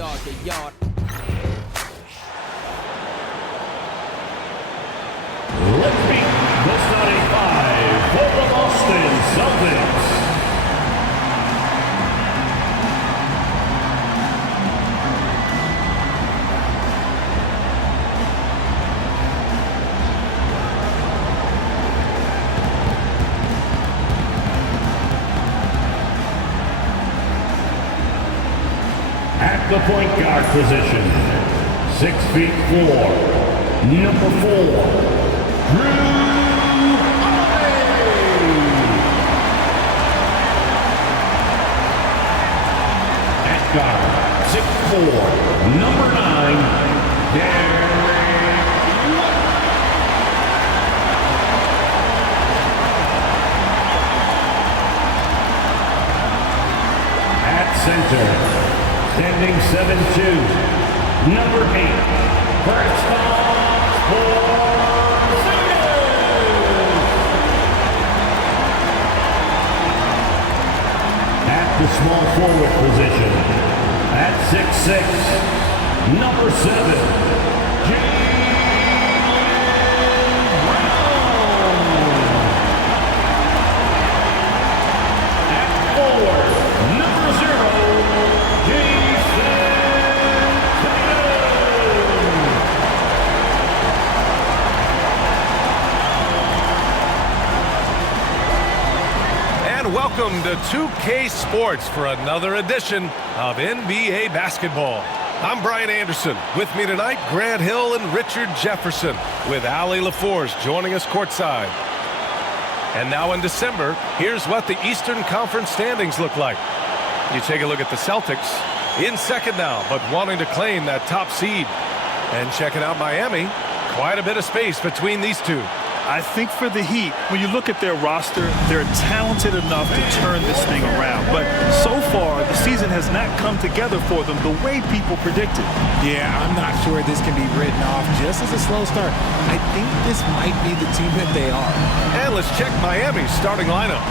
yard. Let's meet the starting five for the Boston Celtics. At the point guard position, 6'4", number 4, dribble. At guard, 6'4", number 9, at center, standing 7'2", number 8, at the small forward position, at 6'6", number 7, at forward, number 0, Jayson Tatum. And welcome to 2K Sports for another edition of NBA basketball. I'm Brian Anderson. With me tonight, Grant Hill and Richard Jefferson, with Allie LaForce joining us courtside. And now in December, here's what the Eastern Conference standings look like. You take a look at the Celtics, in second now, but wanting to claim that top seed. And checking out Miami, quite a bit of space between these two. I think for the Heat, when you look at their roster, they're talented enough to turn this thing around. But so far, the season has not come together for them the way people predicted. Yeah, I'm not sure this can be written off just as a slow start. I think this might be the team that they are. And let's check Miami's starting lineup.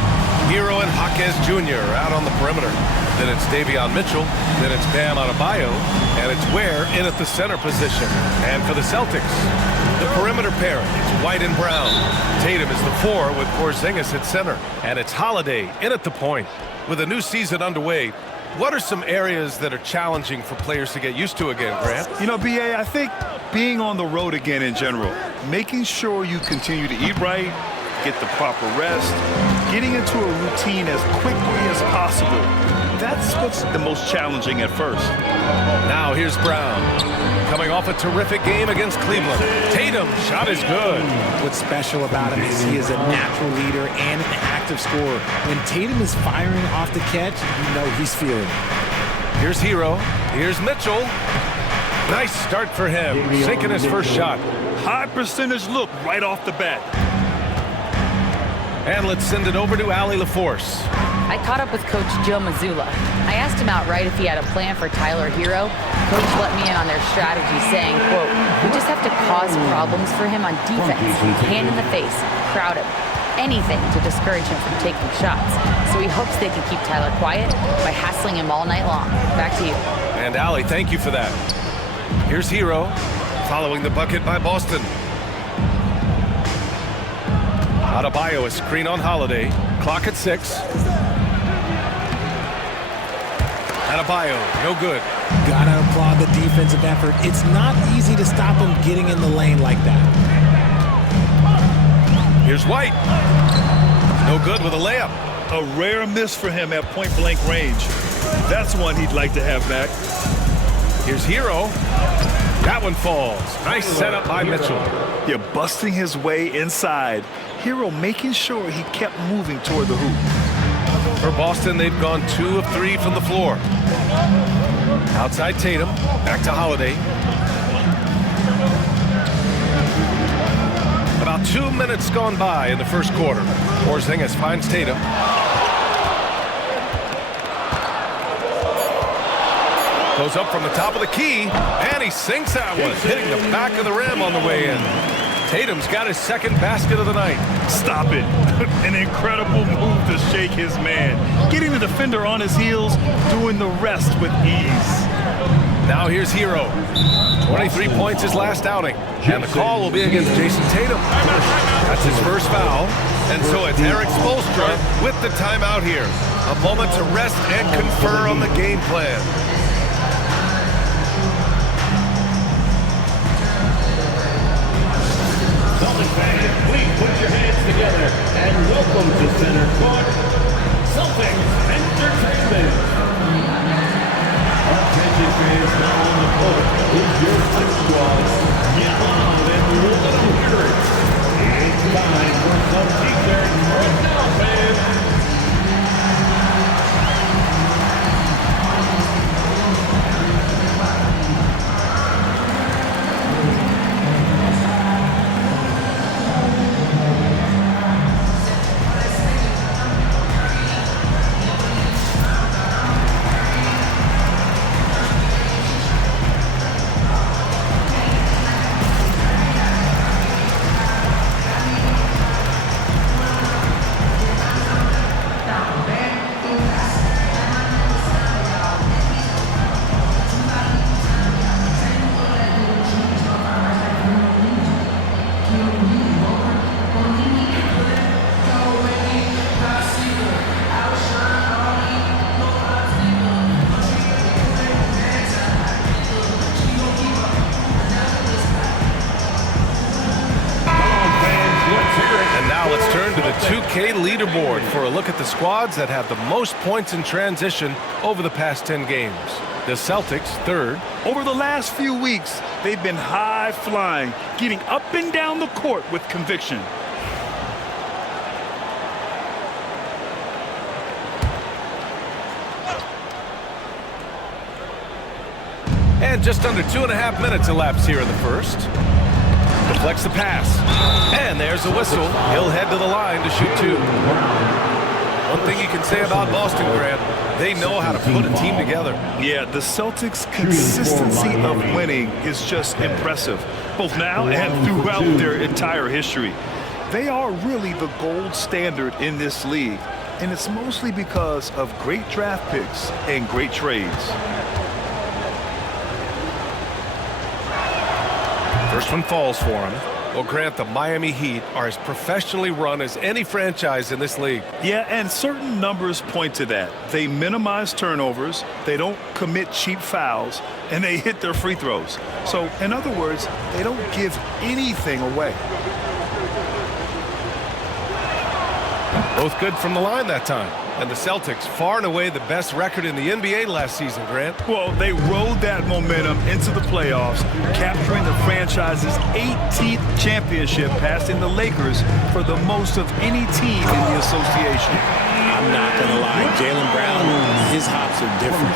Hero and Jaquez Jr. out on the perimeter. Then it's Davion Mitchell. Then it's Bam Adebayo. And it's Ware in at the center position. And for the Celtics, the perimeter pair, it's White and Brown. Tatum is the 4 with Porzingis at center. And it's Holiday in at the point. With a new season underway, what are some areas that are challenging for players to get used to again, Grant? You know, B.A., I think being on the road again in general, making sure you continue to eat right, get the proper rest, getting into a routine as quickly as possible. That's what's the most challenging at first. Now here's Brown, coming off a terrific game against Cleveland. Tatum, shot is good. What's special about him is he is a natural leader and an active scorer. When Tatum is firing off the catch, you know he's feeling it. Here's Hero. Here's Mitchell. Nice start for him, sinking his first shot. High percentage look right off the bat. And let's send it over to Allie LaForce. I caught up with Coach Joe Mazzulla. I asked him outright if he had a plan for Tyler Hero. Coach let me in on their strategy, saying, quote, "We just have to cause problems for him on defense, hand in the face, crowd him, anything to discourage him from taking shots. So he hopes they can keep Tyler quiet by hassling him all night long." Back to you. And Allie, thank you for that. Here's Hero, following the bucket by Boston. Adebayo, a screen on Holiday. Clock at 6. Adebayo, no good. Gotta applaud the defensive effort. It's not easy to stop him getting in the lane like that. Here's White. No good with a layup. A rare miss for him at point-blank range. That's one he'd like to have back. Here's Hero. That one falls. Nice setup by Mitchell. Yeah, busting his way inside. Hero making sure he kept moving toward the hoop. For Boston, they've gone 2 of 3 from the floor. Outside Tatum, back to Holiday. About 2 minutes gone by in the first quarter. Porzingis finds Tatum. Goes up from the top of the key, and he sinks that one, hitting the back of the rim on the way in. Tatum's got his second basket of the night. Stop it. An incredible move to shake his man. Getting the defender on his heels, doing the rest with ease. here's Hero. 23 points his last outing. And the call will be against Jayson Tatum. That's his first foul. And so it's Eric Spoelstra with the timeout here. A moment to rest and confer on the game plan. Celtics fans, please put your hands together and welcome to center court, Celtics Entertainment. Attention fans, now on the court is your Celtics squad. Get loud and let them hear it. It's time for some t-shirts right now, fans. Let's turn to the 2K leaderboard for a look at the squads that have the most points in transition over the past 10 games. The Celtics, third. Over the last few weeks, they've been high-flying, getting up and down the court with conviction. And just under 2.5 minutes elapsed here in the first. Deflects the pass. And there's a whistle. He'll head to the line to shoot two. One thing you can say about Boston, Grant, they know how to put a team together. Yeah, the Celtics' consistency of winning is just impressive, both now and throughout their entire history. They are really the gold standard in this league, and it's mostly because of great draft picks and great trades. First one falls for him. Well, Grant, the Miami Heat are as professionally run as any franchise in this league. Yeah, and certain numbers point to that. They minimize turnovers, they don't commit cheap fouls, and they hit their free throws. So, in other words, they don't give anything away. Both good from the line that time. And the Celtics, far and away the best record in the NBA last season, Grant. Well, they rode that momentum into the playoffs, capturing the franchise's 18th championship, passing the Lakers for the most of any team in the association. I'm not going to lie, Jaylen Brown, his hops are different.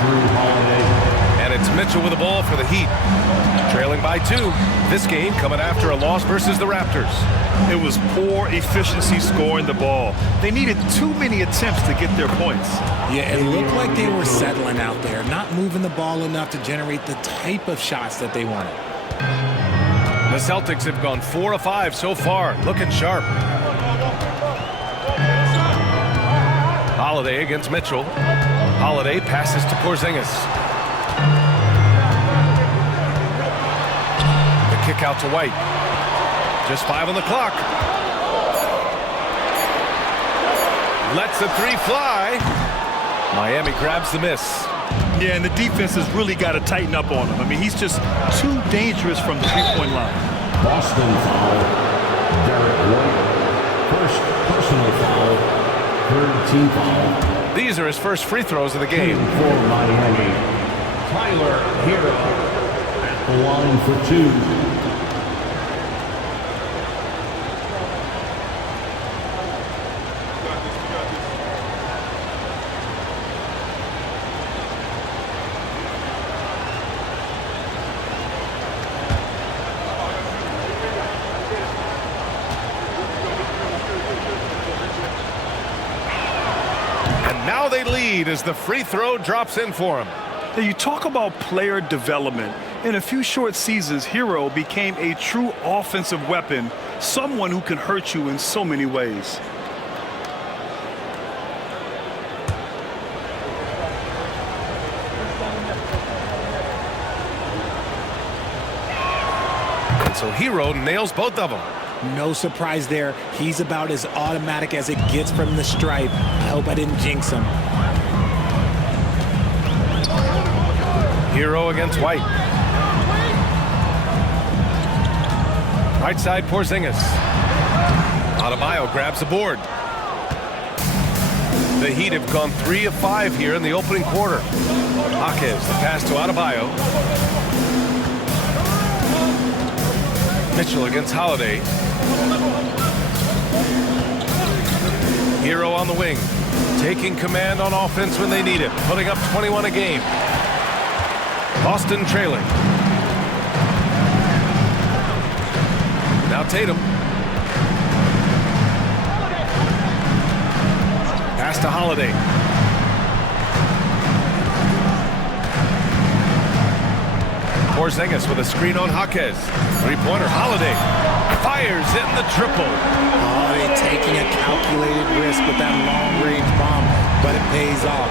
And it's Mitchell with the ball for the Heat. Trailing by 2. This game coming after a loss versus the Raptors. It was poor efficiency scoring the ball. They needed too many attempts to get their points. Yeah, it looked like they were settling out there, not moving the ball enough to generate the type of shots that they wanted. The Celtics have gone 4 of 5 so far, looking sharp. Holiday against Mitchell. Holiday passes to Porzingis. The kick out to White. Just 5 on the clock. Lets the 3 fly. Miami grabs the miss. Yeah, and the defense has really got to tighten up on him. I mean, he's just too dangerous from the three-point line. Boston foul. Derek White. First personal foul. Third team foul. These are his first free throws of the game. For Miami, Tyler Hero at the line for 2. Now they lead as the free throw drops in for him. Now you talk about player development. In a few short seasons, Hero became a true offensive weapon, someone who can hurt you in so many ways. And so Hero nails both of them. No surprise there. He's about as automatic as it gets from the stripe. I hope I didn't jinx him. Hero against White. Right side, Porzingis. Adebayo grabs the board. The Heat have gone 3 of 5 here in the opening quarter. Jaquez, the pass to Adebayo. Mitchell against Holiday. Hero on the wing, taking command on offense when they need it, putting up 21 a game. Boston trailing. Now Tatum. Pass to Holiday. Porzingis with a screen on Jaquez. Three-pointer, Holiday. Fires in the triple. Holiday taking a calculated risk with that long-range bomb, but it pays off.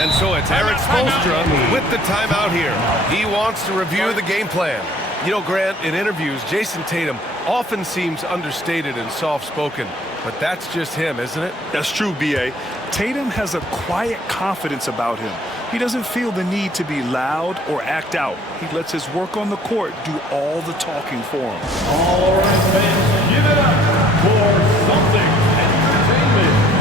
And so it's Eric Spoelstra with the timeout here. He wants to review the game plan. You know, Grant, in interviews, Jayson Tatum often seems understated and soft-spoken, but that's just him, isn't it? That's true, B.A. Tatum has a quiet confidence about him. He doesn't feel the need to be loud or act out. He lets his work on the court do all the talking for him. All right, fans, give it up for Celtics Entertainment.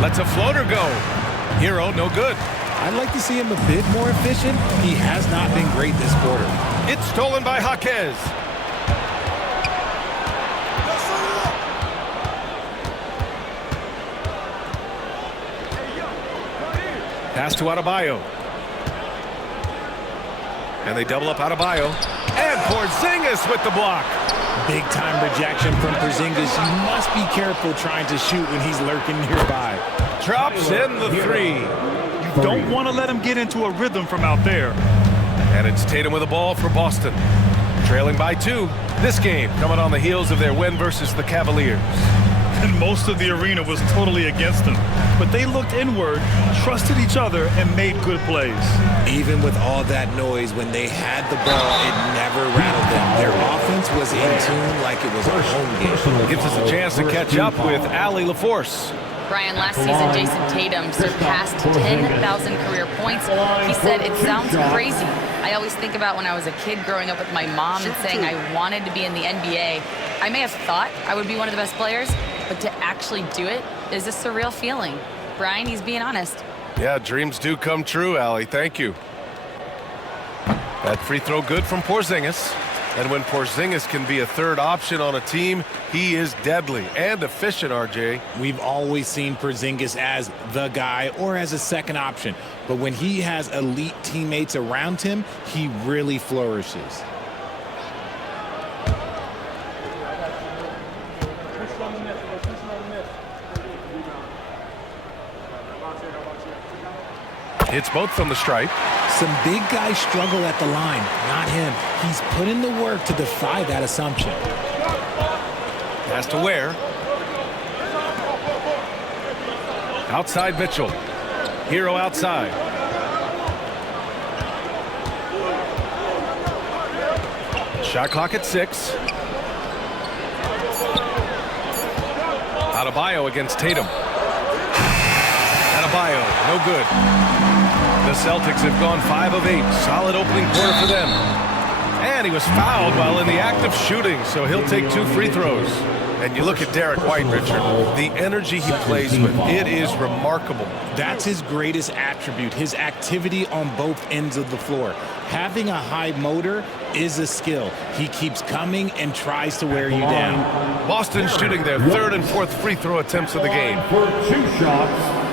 Lets a floater go. Hero, no good. I'd like to see him a bit more efficient. He has not been great this quarter. It's stolen by Jaquez. Pass to Adebayo. And they double up Adebayo. And Porzingis with the block. Big-time rejection from Porzingis. You must be careful trying to shoot when he's lurking nearby. Drops in the three. You don't want to let him get into a rhythm from out there. And it's Tatum with the ball for Boston. Trailing by 2. This game coming on the heels of their win versus the Cavaliers. And most of the arena was totally against them. But they looked inward, trusted each other, and made good plays. Even with all that noise, when they had the ball, it never rattled them. Their offense was in tune like it was a home game. Gives us a chance to catch up with Allie LaForce. Brian, last season, Jayson Tatum surpassed 10,000 career points. He said, "It sounds crazy. I always think about when I was a kid growing up with my mom and saying I wanted to be in the NBA. I may have thought I would be one of the best players, but to actually do it is a surreal feeling." Brian, he's being honest. Yeah, dreams do come true, Allie. Thank you. That free throw good from Porzingis. And when Porzingis can be a third option on a team, he is deadly and efficient, RJ. We've always seen Porzingis as the guy or as a second option. But when he has elite teammates around him, he really flourishes. Hits both from the stripe. Some big guys struggle at the line, not him. He's put in the work to defy that assumption. Pass to Ware. Outside Mitchell. Hero outside. Shot clock at 6. Adebayo against Tatum. Adebayo, no good. The Celtics have gone 5 of 8. Solid opening quarter for them. And he was fouled while in the act of shooting, so he'll take 2 free throws. And you look at Derek White, Richard, the energy he plays with, it is remarkable. That's his greatest attribute, his activity on both ends of the floor. Having a high motor is a skill. He keeps coming and tries to wear you down. Boston shooting their 3rd and 4th free throw attempts of the game. For 2 shots.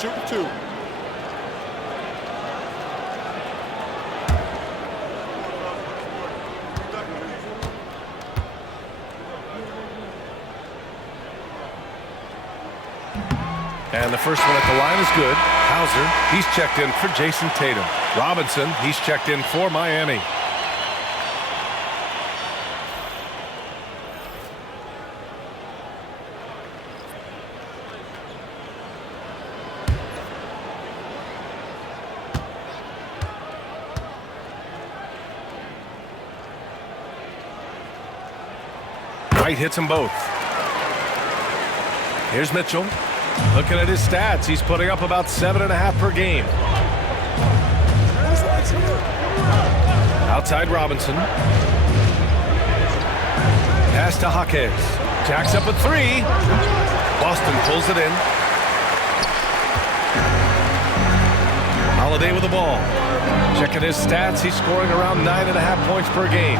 Shoot 2. And the first one at the line is good. Hauser, he's checked in for Jayson Tatum. Robinson, he's checked in for Miami. White hits them both. Here's Mitchell. Looking at his stats, he's putting up about 7.5 per game. Outside Robinson. Pass to Jaquez. Jacks up a 3. Boston pulls it in. Holiday with the ball. Checking his stats, he's scoring around 9.5 points per game.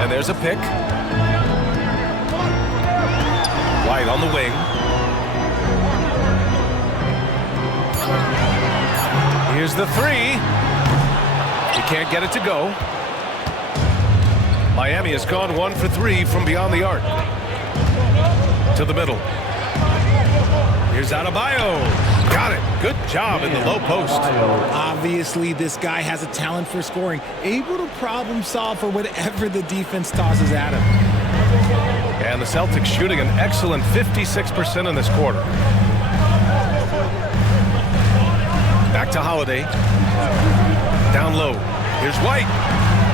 And there's a pick. White on the wing. Here's the 3. He can't get it to go. Miami has gone 1 for 3 from beyond the arc. To the middle. Here's Adebayo. Got it. Good job in the low post. Obviously, this guy has a talent for scoring, able to problem solve for whatever the defense tosses at him. And the Celtics shooting an excellent 56% in this quarter. Back to Holiday. Down low. Here's White.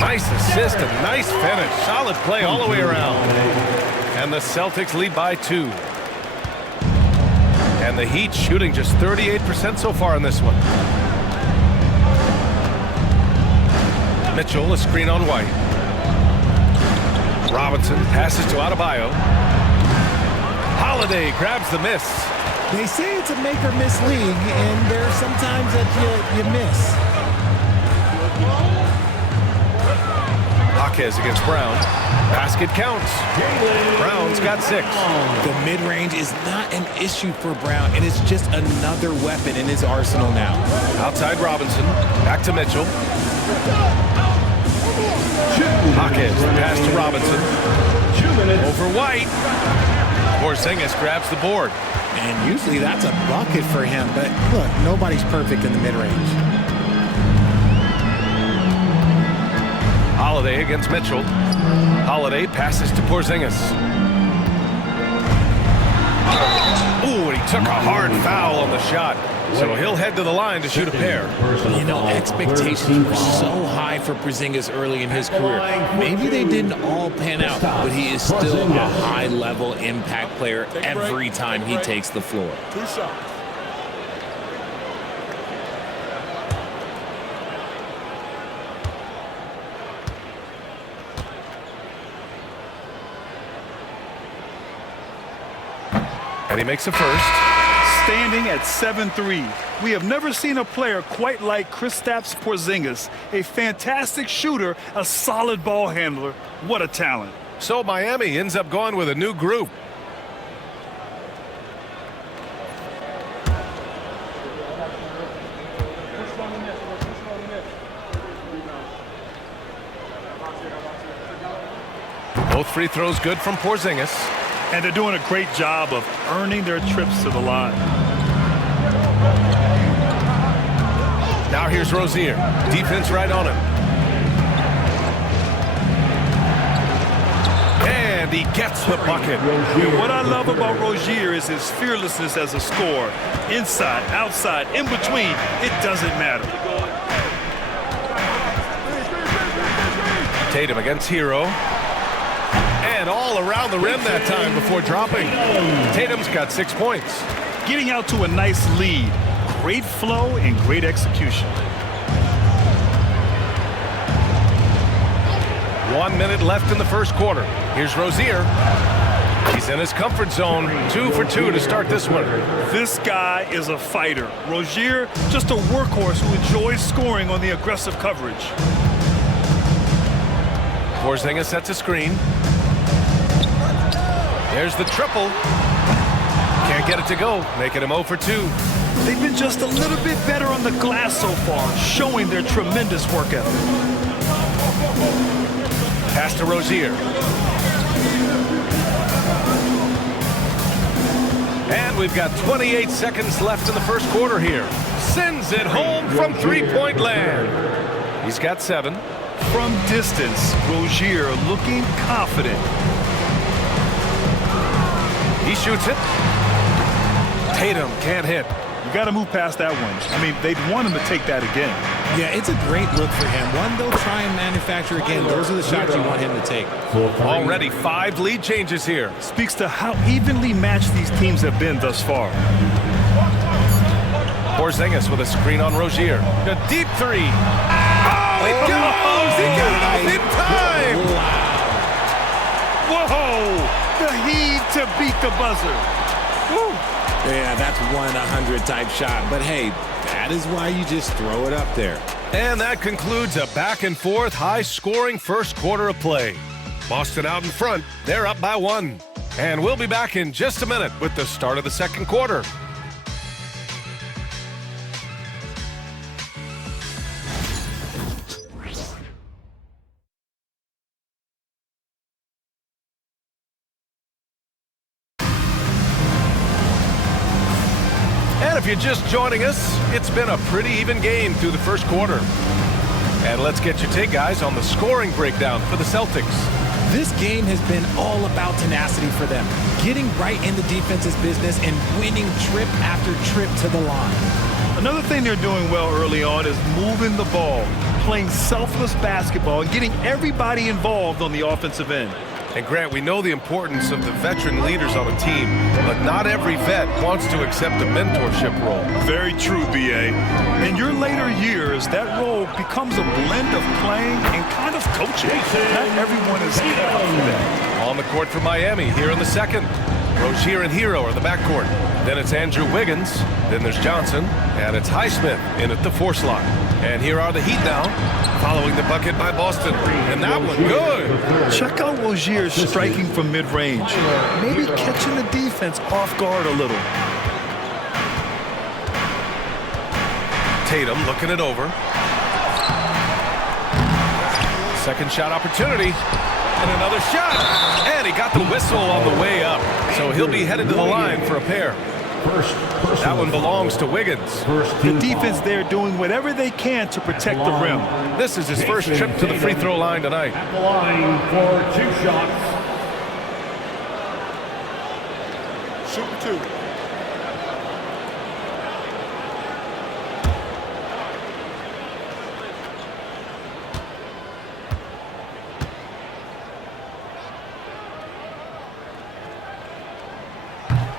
Nice assist and nice finish. Solid play all the way around. And the Celtics lead by 2. And the Heat shooting just 38% so far in this one. Mitchell, a screen on White. Robinson passes to Adebayo. Holiday grabs the miss. They say it's a make-or-miss league, and there are some times that you miss. Jaquez against Brown. Basket counts. Brown's got 6. The mid-range is not an issue for Brown, and it's just another weapon in his arsenal now. Outside Robinson. Back to Mitchell. Jaquez, pass to Robinson. Over White. Porzingis grabs the board. And usually that's a bucket for him, but look, nobody's perfect in the mid-range. Holiday against Mitchell. Holiday passes to Porzingis. Ooh, and he took a hard foul on the shot. So he'll head to the line to shoot a pair. You know, expectations were so high for Porzingis early in his career. Maybe they didn't all pan out, but he is still a high-level impact player every time he takes the floor. 2 shots. And he makes a first. Standing at 7-3, we have never seen a player quite like Kristaps Porzingis. A fantastic shooter, a solid ball handler. What a talent. So Miami ends up going with a new group. Both free throws good from Porzingis. And they're doing a great job of earning their trips to the line. Now here's Rozier. Defense right on him. And he gets the bucket. What I love about Rozier is his fearlessness as a scorer. Inside, outside, in between, it doesn't matter. Tatum against Hero. And all around the rim that time before dropping. Tatum's got 6 points. Getting out to a nice lead. Great flow and great execution. 1 minute left in the first quarter. Here's Rozier. He's in his comfort zone. 2 for 2 to start this one. This guy is a fighter. Rozier, just a workhorse who enjoys scoring on the aggressive coverage. Porzingis sets a screen. There's the triple. Can't get it to go, making him 0 for 2. They've been just a little bit better on the glass so far, showing their tremendous work ethic. Pass to Rozier. And we've got 28 seconds left in the first quarter here. Sends it home from three-point land. He's got 7. From distance, Rozier looking confident. He shoots it. Tatum can't hit. You got to move past that one. I mean, they'd want him to take that again. Yeah, it's a great look for him. One they'll try and manufacture again. Those are the shots you want him to take. Already 5 lead changes here. Speaks to how evenly matched these teams have been thus far. Porzingis with a screen on Rozier. A deep 3. Oh, it goes! He got it off in time! Whoa! The heave to beat the buzzer. Woo. Yeah, that's 1-100 type shot. But hey, that is why you just throw it up there. And that concludes a back-and-forth, high-scoring first quarter of play. Boston out in front. They're up by 1. And we'll be back in just a minute with the start of the second quarter. And if you're just joining us, it's been a pretty even game through the first quarter. And let's get your take, guys, on the scoring breakdown for the Celtics. This game has been all about tenacity for them, getting right in the defense's business and winning trip after trip to the line. Another thing they're doing well early on is moving the ball, playing selfless basketball, and getting everybody involved on the offensive end. And Grant, we know the importance of the veteran leaders on a team, but not every vet wants to accept a mentorship role. Very true, B.A. In your later years, that role becomes a blend of playing and kind of coaching. Not everyone is cut out for that. On the court for Miami here in the second. Rozier and Hero are the backcourt. Then it's Andrew Wiggins. Then there's Johnson. And it's Naismith in at the 4 slot. And here are the Heat now, following the bucket by Boston. And that one good. Check out Rozier striking from mid-range. Maybe catching the defense off guard a little. Tatum looking it over. Second shot opportunity. And another shot. And he got the whistle on the way up. So he'll be headed to the line for a pair. That one belongs to Wiggins. The defense there doing whatever they can to protect the rim. This is his first trip to the free throw line tonight. At the line for 2 shots. Shoot for 2.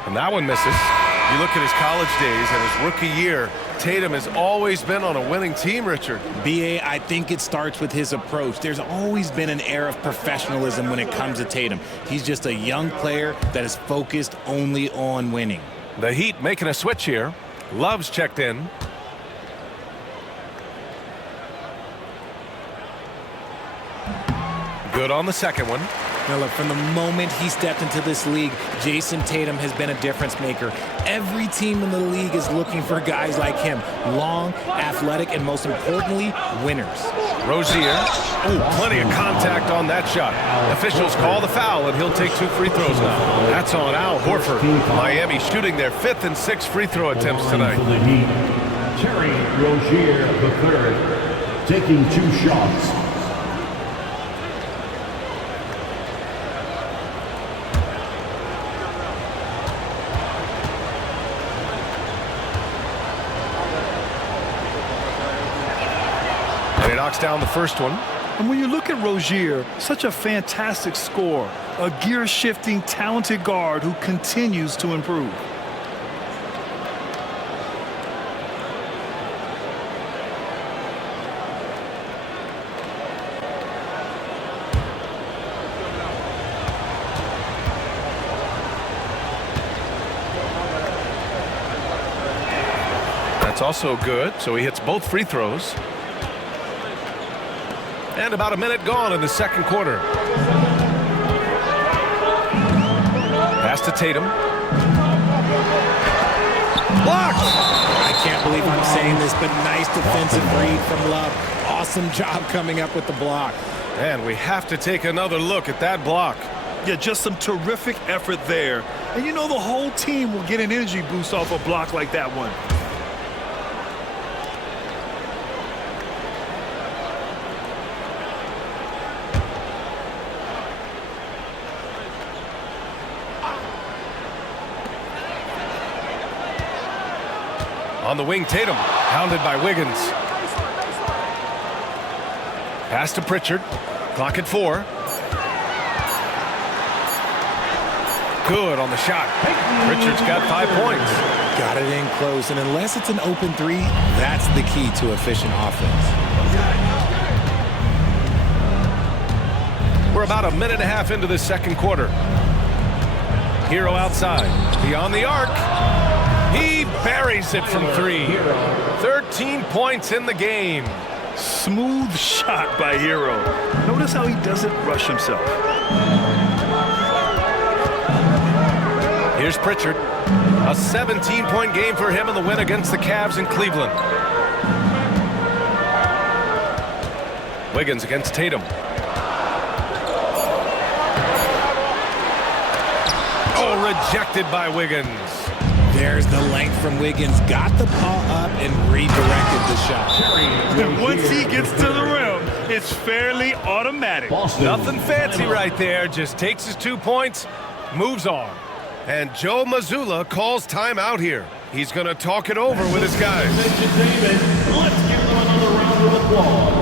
And that one misses. You look at his college days and his rookie year, Tatum has always been on a winning team, Richard. B.A., I think it starts with his approach. There's always been an air of professionalism when it comes to Tatum. He's just a young player that is focused only on winning. The Heat making a switch here. Love's checked in. Good on the second one. Now look, from the moment he stepped into this league, Jayson Tatum has been a difference maker. Every team in the league is looking for guys like him. Long, athletic, and most importantly, winners. Rozier. Oh, plenty of contact on that shot. Officials call the foul, and he'll take 2 free throws now. That's on Al Horford. Miami shooting their 5th and 6th free throw attempts tonight. Terry Rozier III, taking 2 shots. And he knocks down the first one. And when you look at Rozier, such a fantastic scorer, a gear-shifting, talented guard who continues to improve. That's also good, so he hits both free throws. And about a minute gone in the second quarter. Pass to Tatum. Blocked! I can't believe I'm saying this, but nice defensive read from Love. Awesome job coming up with the block. And we have to take another look at that block. Yeah, just some terrific effort there. And you know the whole team will get an energy boost off a block like that one. On the wing, Tatum, hounded by Wiggins. Pass to Pritchard. Clock at 4. Good on the shot. Pritchard's got 5 points. Got it in close, and unless it's an open 3, that's the key to efficient offense. We're about a minute and a half into the second quarter. Hero outside. Beyond the arc. He buries it from 3. 13 points in the game. Smooth shot by Hero. Notice how he doesn't rush himself. Here's Pritchard. A 17-point game for him in the win against the Cavs in Cleveland. Wiggins against Tatum. Oh, rejected by Wiggins. There's the length from Wiggins. Got the paw up and redirected the shot. And once he gets to the rim, it's fairly automatic. Nothing fancy right there. Just takes his 2 points, moves on. And Joe Mazzulla calls timeout here. He's going to talk it over with his guys. Let's give them another round of applause.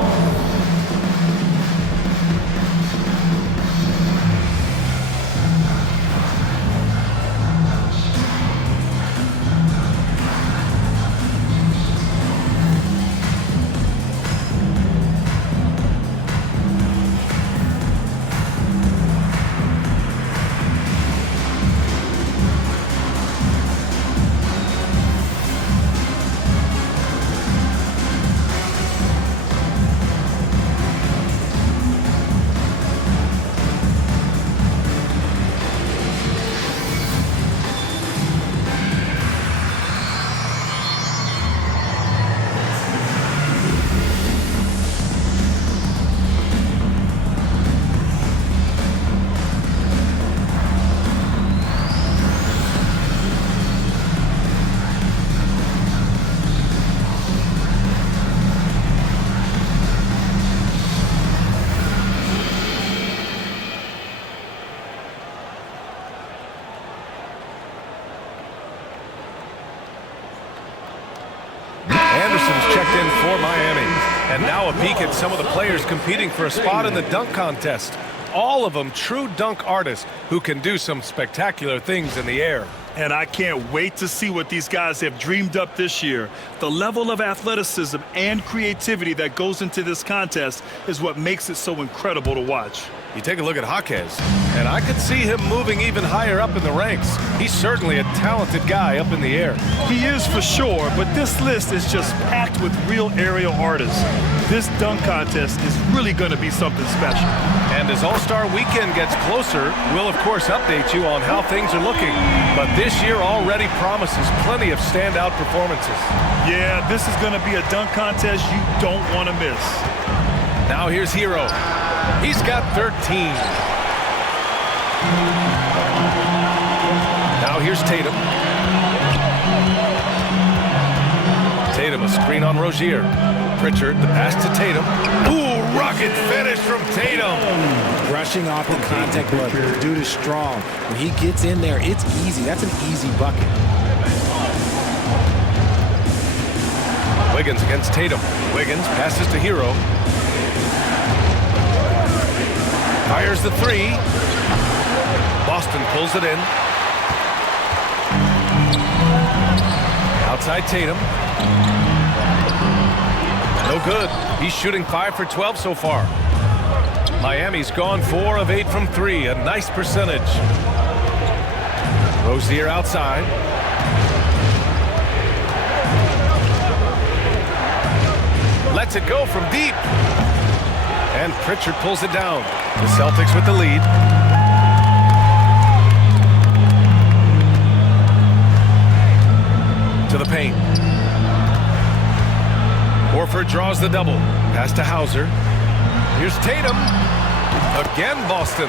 Checked in for Miami. And now a peek at some of the players competing for a spot in the dunk contest. All of them true dunk artists who can do some spectacular things in the air. And I can't wait to see what these guys have dreamed up this year. The level of athleticism and creativity that goes into this contest is what makes it so incredible to watch. You take a look at Jaquez, and I could see him moving even higher up in the ranks. He's certainly a talented guy up in the air. He is for sure, but this list is just packed with real aerial artists. This dunk contest is really going to be something special. And as All-Star Weekend gets closer, we'll of course update you on how things are looking. But this year already promises plenty of standout performances. Yeah, this is going to be a dunk contest you don't want to miss. Now here's Hero. He's got 13. Now here's Tatum. Tatum, a screen on Rozier. Pritchard, the pass to Tatum. Ooh, rocket finish from Tatum. Rushing off the contact look. The dude is strong. When he gets in there, it's easy. That's an easy bucket. Wiggins against Tatum. Wiggins passes to Hero. Fires the three. Boston pulls it in. Outside Tatum. No good. He's shooting 5 for 12 so far. Miami's gone 4 of 8 from 3. A nice percentage. Rozier outside. Lets it go from deep. And Pritchard pulls it down. The Celtics with the lead. To the paint. Horford draws the double. Pass to Hauser. Here's Tatum. Again, Boston.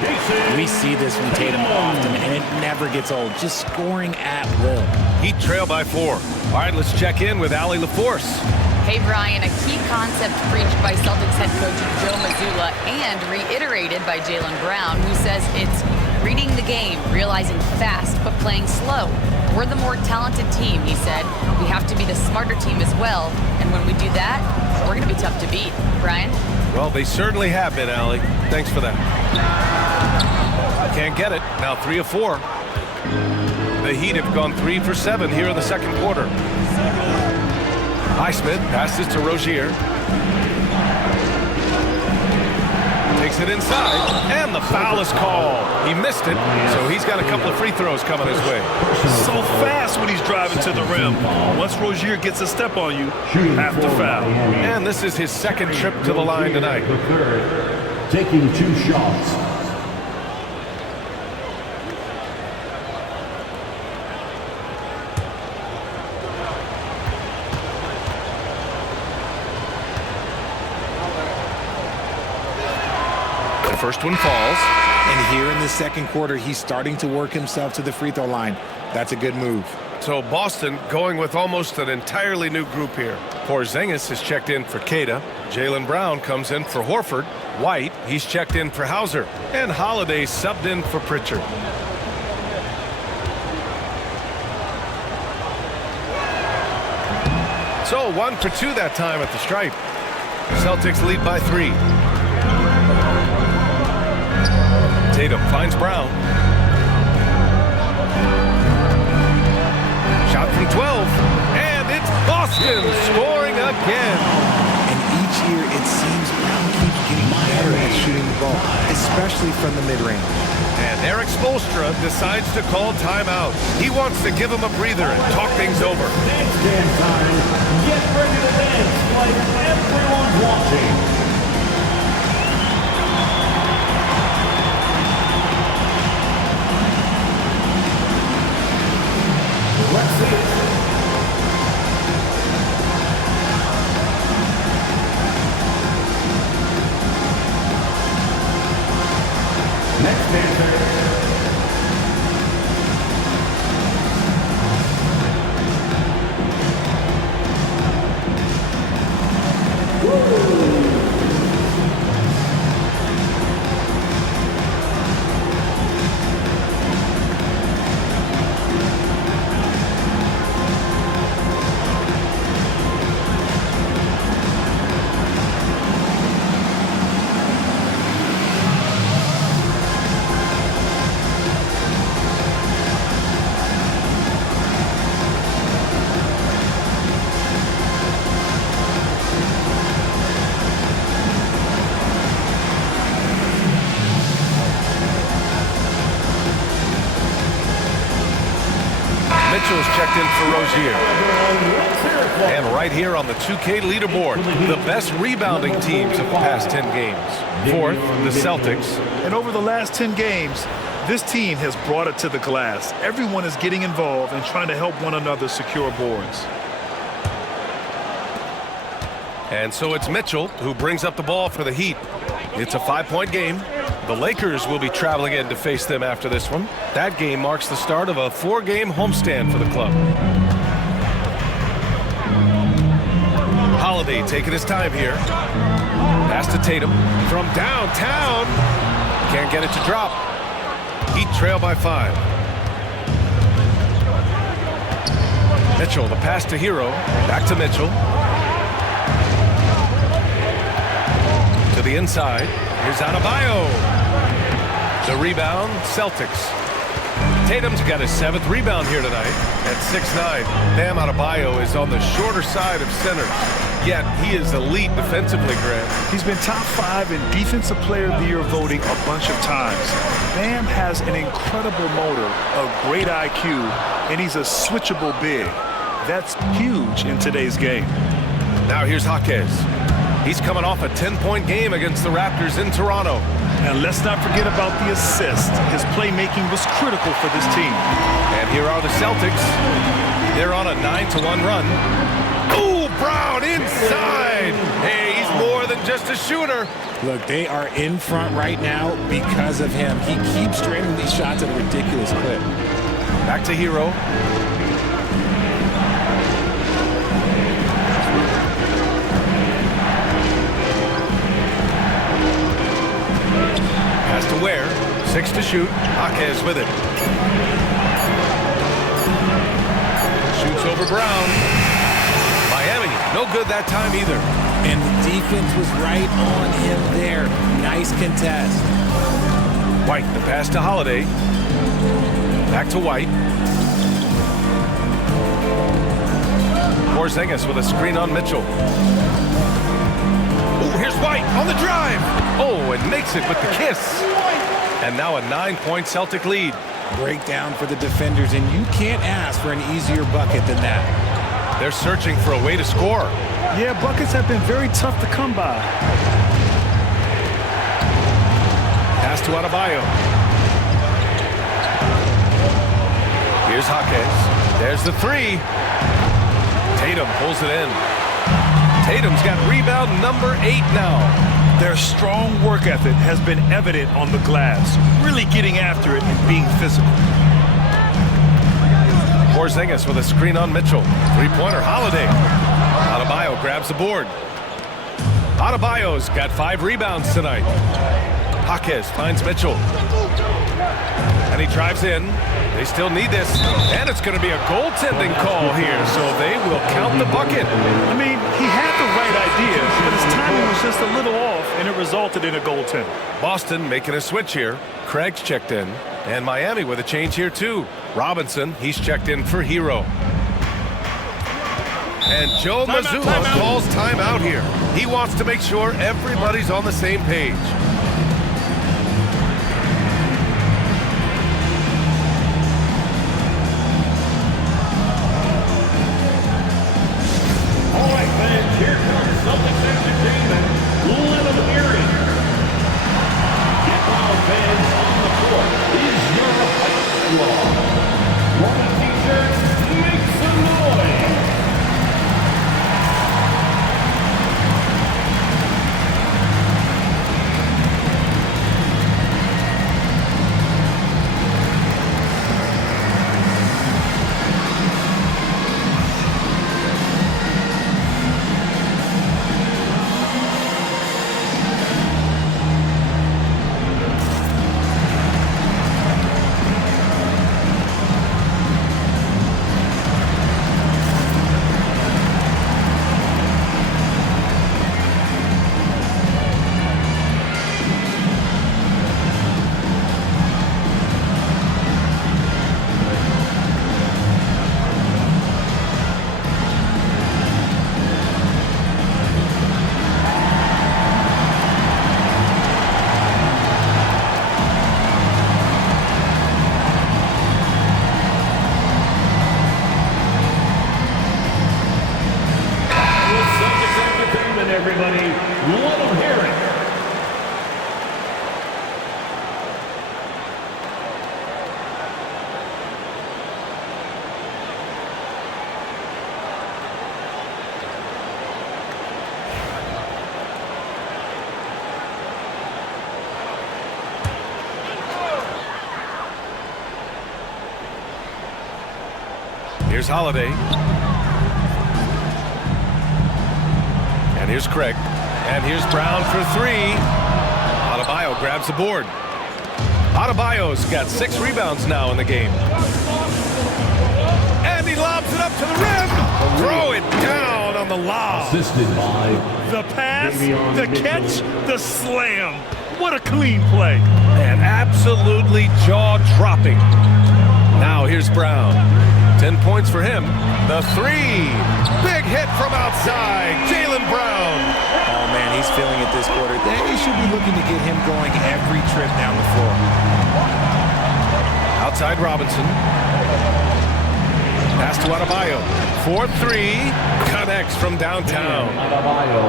We see this from Tatum often, and it never gets old. Just scoring at will. Heat trail by 4. All right, let's check in with Allie LaForce. Hey, Brian, a key concept preached by Celtics head coach Joe Mazzulla and reiterated by Jaylen Brown, who says it's reading the game, realizing fast, but playing slow. We're the more talented team, he said. We have to be the smarter team as well, and when we do that, we're going to be tough to beat. Brian? Well, they certainly have been, Allie. Thanks for that. Can't get it. Now 3 of 4. The Heat have gone 3 for 7 here in the second quarter. Naismith passes to Rozier. Takes it inside, and the foul is called. He missed it, so he's got a couple of free throws coming his way. So fast when he's driving to the rim. Once Rozier gets a step on you, you have to foul. And this is his second trip to the line tonight. Taking 2 shots. First one falls. And here in the second quarter, he's starting to work himself to the free throw line. That's a good move. So Boston going with almost an entirely new group here. Porzingis is checked in for Queta. Jaylen Brown comes in for Horford. White, he's checked in for Hauser. And Holiday subbed in for Pritchard. So 1 for 2 that time at the stripe. Celtics lead by 3. Tatum finds Brown. Shot from 12, and it's Boston scoring again. And each year, it seems Brown keeps getting better at shooting the ball, especially from the mid-range. And Eric Spoelstra decides to call timeout. He wants to give him a breather and talk things over. Dance time. Get ready to dance like everyone's watching. Let's see it. Next dancer. checked in for Rozier. And right here on the 2K leaderboard, the best rebounding teams of the past 10 games. Fourth, the Celtics. And over the last 10 games, this team has brought it to the glass. Everyone is getting involved and trying to help one another secure boards. And so it's Mitchell who brings up the ball for the Heat. It's a 5-point game. The Lakers will be traveling in to face them after this one. That game marks the start of a 4-game homestand for the club. Holiday taking his time here. Pass to Tatum from downtown. Can't get it to drop. Heat trail by 5. Mitchell, the pass to Hero. Back to Mitchell. To the inside. Here's Adebayo. The rebound, Celtics. Tatum's got his 7th rebound here tonight at 6'9". Bam Adebayo is on the shorter side of centers, yet he is elite defensively, Grant. He's been top 5 in Defensive Player of the Year voting a bunch of times. Bam has an incredible motor, a great IQ, and he's a switchable big. That's huge in today's game. Now here's Jaquez. He's coming off a 10-point game against the Raptors in Toronto. And let's not forget about the assist. His playmaking was critical for this team. And here are the Celtics. They're on a 9-1 run. Ooh, Brown inside. Hey, he's more than just a shooter. Look, they are in front right now because of him. He keeps draining these shots at a ridiculous clip. Back to Hero. Pass to Ware. 6 to shoot. Jaquez with it. Shoots over Brown. Miami, no good that time either. And the defense was right on him there. Nice contest. White, the pass to Holiday. Back to White. Porzingis with a screen on Mitchell. Oh, here's White on the drive. Oh, and makes it with the kiss. And now a 9-point Celtic lead. Breakdown for the defenders, and you can't ask for an easier bucket than that. They're searching for a way to score. Yeah, buckets have been very tough to come by. Pass to Adebayo. Here's Jaquez. There's the 3. Tatum pulls it in. Tatum's got rebound number 8 now. Their strong work ethic has been evident on the glass, really getting after it and being physical. Porzingis with a screen on Mitchell. 3-pointer, Holiday. Adebayo grabs the board. Adebayo's got 5 rebounds tonight. Jaquez finds Mitchell. And he drives in. They still need this. And it's going to be a goaltending call here, so they will count the bucket. I mean, he had the right idea, but his timing was just a little off, and it resulted in a goaltend. Boston making a switch here. Craig's checked in. And Miami with a change here, too. Robinson, he's checked in for Hero. And Joe Mazzulla calls timeout here. He wants to make sure everybody's on the same page. All right, fans, here comes Celtics entertainment. Let them hear it. Get wild, fans, on the court is your fight squad. For the t-shirts, make some noise. everybody. Let them hear it. Here's Holiday. And here's Craig. And here's Brown for three. Adebayo grabs the board. Adebayo's got 6 rebounds now in the game. And he lobs it up to the rim. Throw it down on the lob. Assisted by The pass, the catch, the slam. What a clean play. And absolutely jaw-dropping. Now here's Brown. 10 points for him. The three. Big hit from outside. Jaylen Brown. Oh, man, he's feeling it this quarter. They should be looking to get him going every trip down the floor. Outside Robinson. Pass to Adebayo. 4-3. Connects from downtown.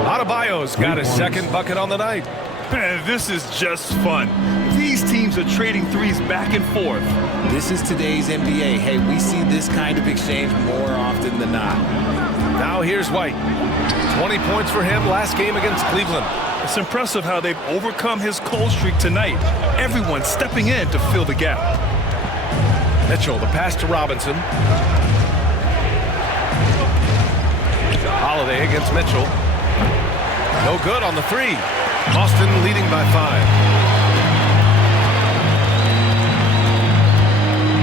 Adebayo's got his second bucket on the night. Man, this is just fun. These teams are trading threes back and forth. This is today's NBA. Hey, we see this kind of exchange more often than not. Now here's White. 20 points for him last game against Cleveland. It's impressive how they've overcome his cold streak tonight. Everyone stepping in to fill the gap. Mitchell, the pass to Robinson. Holiday against Mitchell. No good on the three. Boston leading by 5.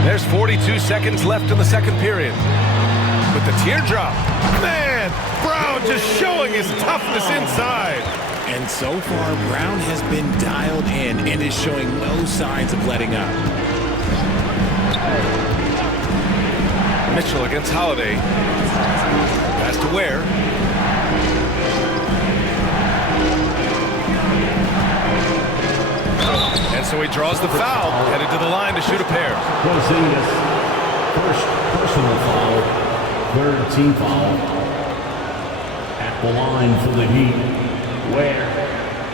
There's 42 seconds left in the second period. With the teardrop. Man, Brown just showing his toughness inside. And so far, Brown has been dialed in and is showing no signs of letting up. Mitchell against Holiday. Pass to Ware. And so he draws the foul, headed to the line to shoot a pair. Porzingis. First personal foul. Third team foul. At the line for the Heat. Ware.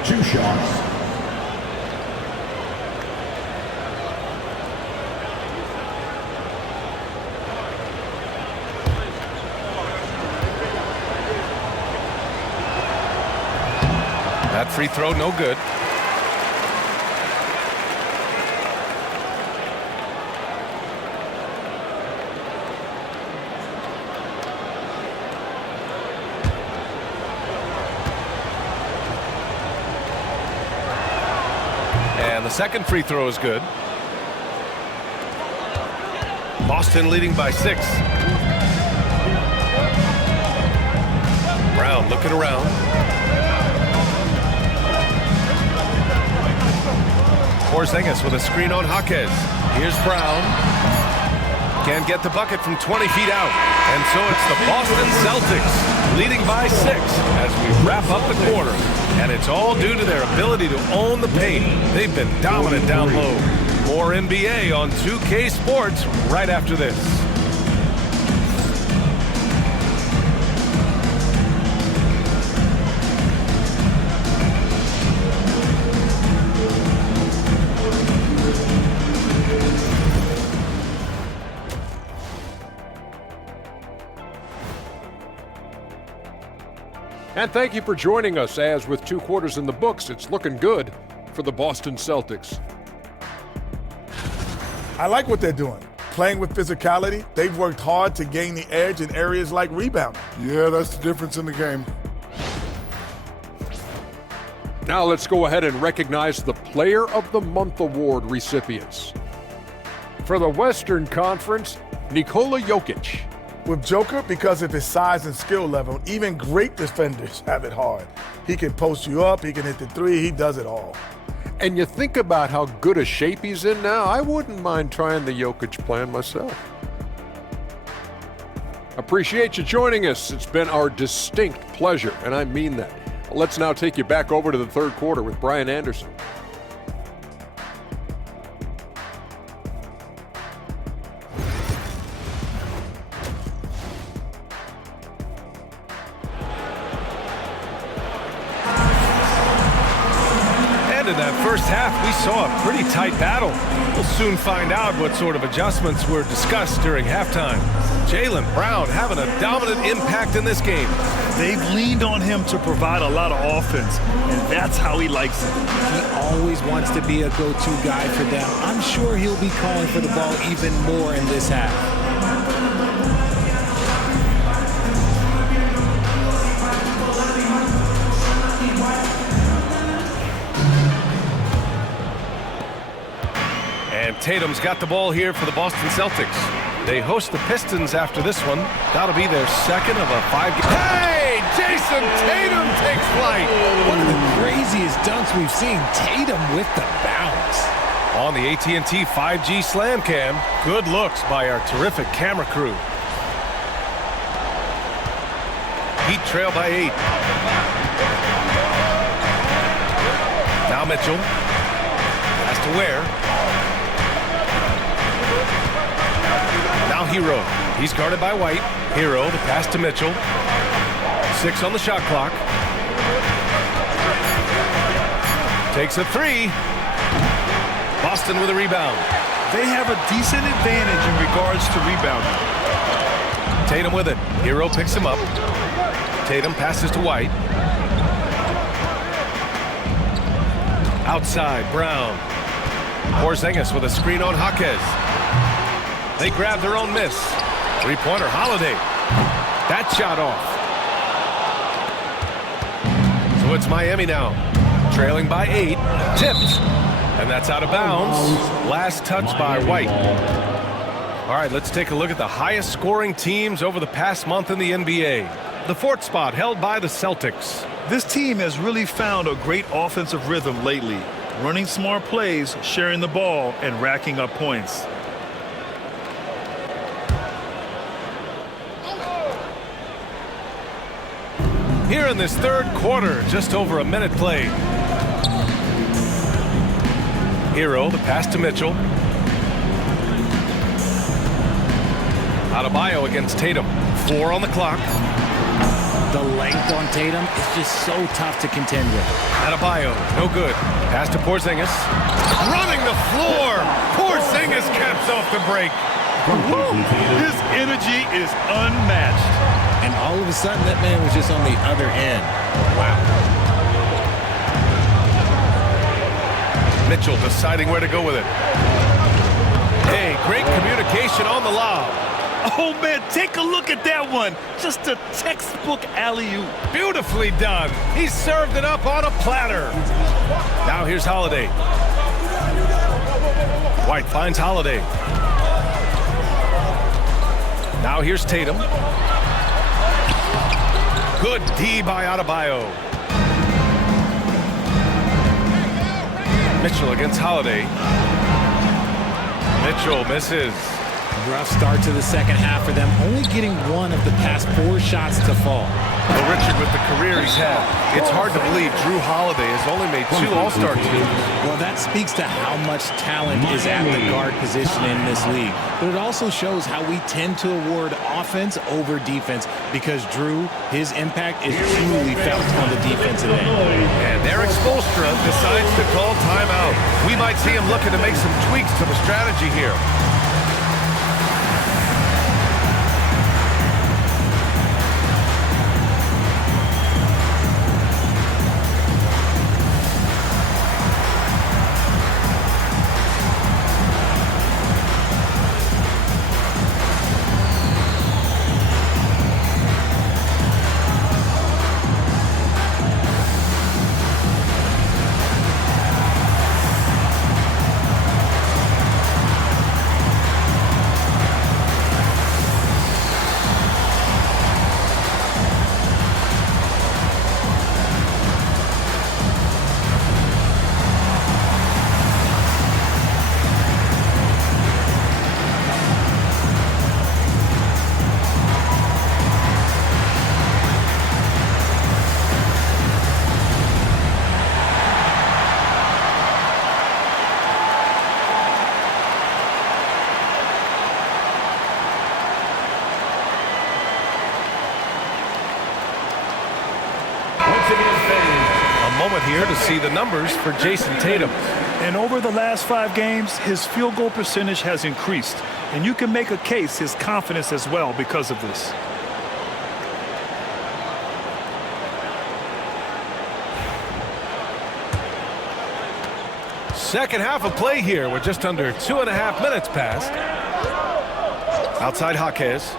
2 shots. That free throw, no good. And the second free throw is good. Boston leading by 6. Brown looking around. Porzingis with a screen on Jaquez. Here's Brown. Can't get the bucket from 20 feet out. And so it's the Boston Celtics leading by 6 as we wrap up the quarter. And it's all due to their ability to own the paint. They've been dominant down low. More NBA on 2K Sports right after this. And thank you for joining us, as with 2 quarters in the books, it's looking good for the Boston Celtics. I like what they're doing. Playing with physicality, they've worked hard to gain the edge in areas like rebounding. Yeah, that's the difference in the game. Now let's go ahead and recognize the Player of the Month award recipients. For the Western Conference, Nikola Jokic. With Joker, because of his size and skill level, even great defenders have it hard. He can post you up, he can hit the three, he does it all. And you think about how good a shape he's in now, I wouldn't mind trying the Jokic plan myself. Appreciate you joining us. It's been our distinct pleasure, and I mean that. Let's now take you back over to the third quarter with Brian Anderson. in that first half, we saw a pretty tight battle. We'll soon find out what sort of adjustments were discussed during halftime. Jaylen Brown having a dominant impact in this game. They've leaned on him to provide a lot of offense, and that's how he likes it. He always wants to be a go-to guy for them. I'm sure he'll be calling for the ball even more in this half. And Tatum's got the ball here for the Boston Celtics. They host the Pistons after this one. That'll be their second of a 5-game. Hey! Jayson Tatum takes flight! One of the craziest dunks we've seen. Tatum with the bounce. On the AT&T 5G Slam Cam, good looks by our terrific camera crew. Heat trail by 8. Now Mitchell. Pass to Ware. Now Hero. He's guarded by White. Hero, the pass to Mitchell. 6 on the shot clock. Takes a 3. Boston with a rebound. They have a decent advantage in regards to rebounding. Tatum with it. Hero picks him up. Tatum passes to White. Outside, Brown. Porzingis with a screen on Jaquez. They grab their own miss. Three-pointer, Holiday. That shot off. So it's Miami now. Trailing by 8. Tipped. And that's out of bounds. Last touch by White. All right, let's take a look at the highest scoring teams over the past month in the NBA. The 4th spot held by the Celtics. This team has really found a great offensive rhythm lately, running smart plays, sharing the ball, and racking up points. Here in this third quarter, just over a minute played. Hero, the pass to Mitchell. Adebayo against Tatum. 4 on the clock. The length on Tatum is just so tough to contend with. Adebayo, no good. Pass to Porzingis. Running the floor. Porzingis caps off the break. His energy is unmatched. And all of a sudden, that man was just on the other end. Wow. Mitchell deciding where to go with it. Hey, great communication on the lob. Oh, man, take a look at that one. Just a textbook alley-oop. Beautifully done. He served it up on a platter. Now here's Holiday. White finds Holiday. Now here's Tatum. Good D by Adebayo. Mitchell against Holiday. Mitchell misses. Rough start to the second half for them, only getting one of the past 4 shots to fall. Well, Richard, with the career he's had, it's hard to believe Drew Holiday has only made 2 All-Star teams. Well, that speaks to how much talent is at the guard position in this league. But it also shows how we tend to award offense over defense because Drew, his impact is truly felt on the defensive end. And Eric Spoelstra decides to call timeout. We might see him looking to make some tweaks to the strategy here. moment here to see the numbers for Jayson Tatum. And over the last 5 games, his field goal percentage has increased. And you can make a case his confidence as well because of this. Second half of play here. We're just under 2.5 minutes past. Outside Jaquez.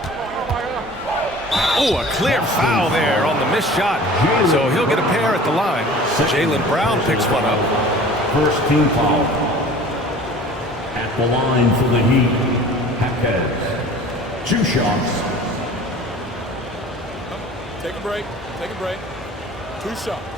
Oh, a clear foul there on the missed shot. So he'll get a pair at the line. Jaylen Brown picks one up. First team foul. At the line for the Heat, Jaquez. 2 shots. Take a break. Take a break. 2 shots.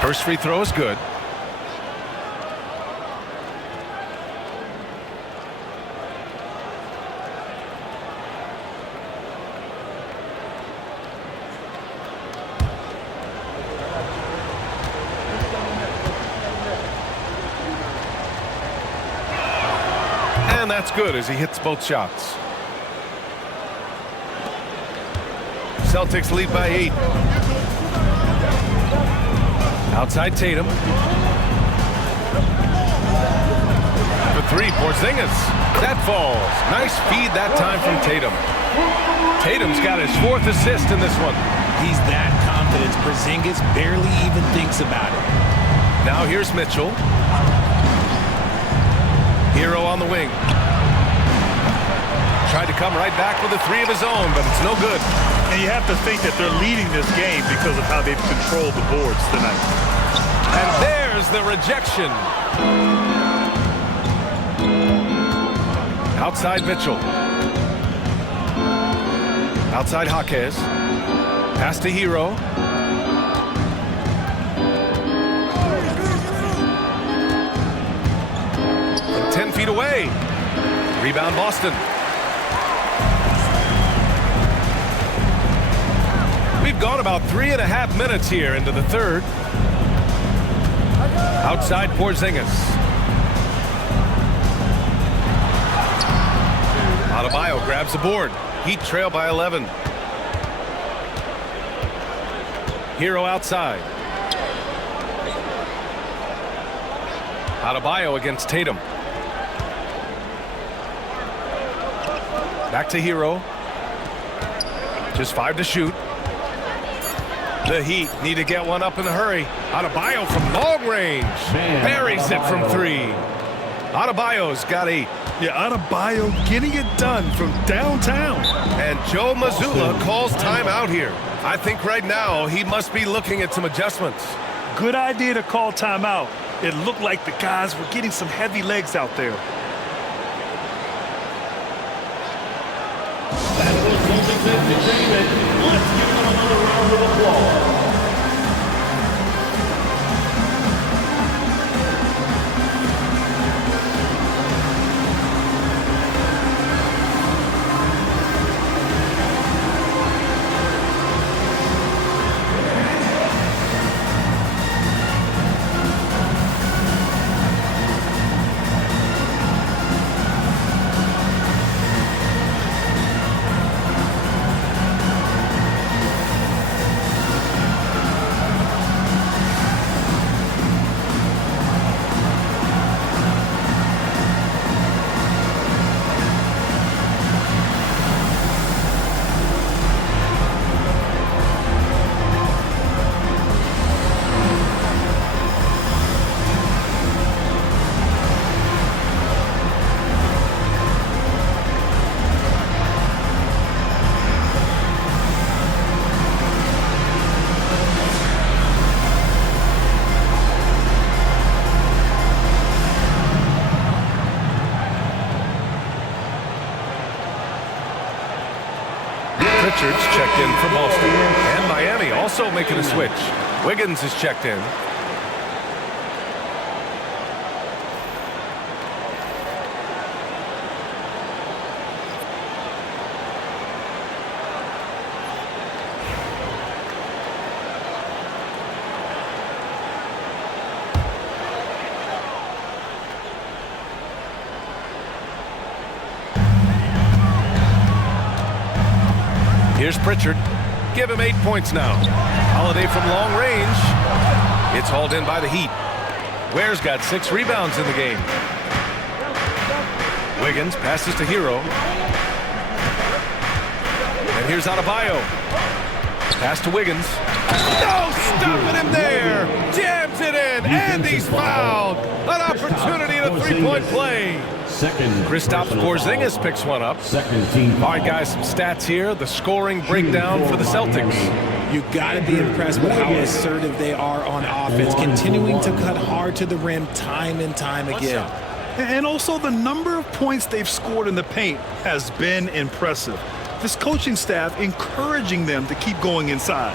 First free throw is good. And that's good as he hits both shots. Celtics lead by 8. Outside Tatum. For 3, Porzingis. That falls. Nice feed that time from Tatum. Tatum's got his 4th assist in this one. He's that confident. Porzingis barely even thinks about it. Now here's Mitchell. Hero on the wing. Tried to come right back with a 3 of his own, but it's no good. And you have to think that they're leading this game because of how they've controlled the boards tonight. And there's the rejection. Outside Mitchell. Outside Jaquez. Pass to Hero. From 10 feet away. Rebound Boston. We've gone about 3.5 minutes here into the third. Outside Porzingis. Adebayo grabs the board. Heat trail by 11. Hero outside. Adebayo against Tatum. Back to Hero. Just 5 to shoot. The Heat need to get one up in a hurry. Adebayo from long range. Buries it from 3. Adebayo's got 8. Yeah, Adebayo getting it done from downtown. And Joe Mazzulla calls timeout here. I think right now he must be looking at some adjustments. Good idea to call timeout. It looked like the guys were getting some heavy legs out there. That was Celtics entertainment. Let's give them another round of applause. Richards checked in for Boston. And Miami also making a switch. Wiggins is checked in. Here's Pritchard. Give him 8 points now. Holiday from long range. It's hauled in by the Heat. Ware's got 6 rebounds in the game. Wiggins passes to Hero. And here's Adebayo. Pass to Wiggins. No, stopping him there. Jams it in, and he's fouled. An opportunity in a three-point play. Kristaps Porzingis picks one up. All right, guys, some stats here. The scoring breakdown for the Celtics. You got to be impressed with how assertive they are on offense, continuing to cut hard to the rim time and time again. And also the number of points they've scored in the paint has been impressive. This coaching staff encouraging them to keep going inside.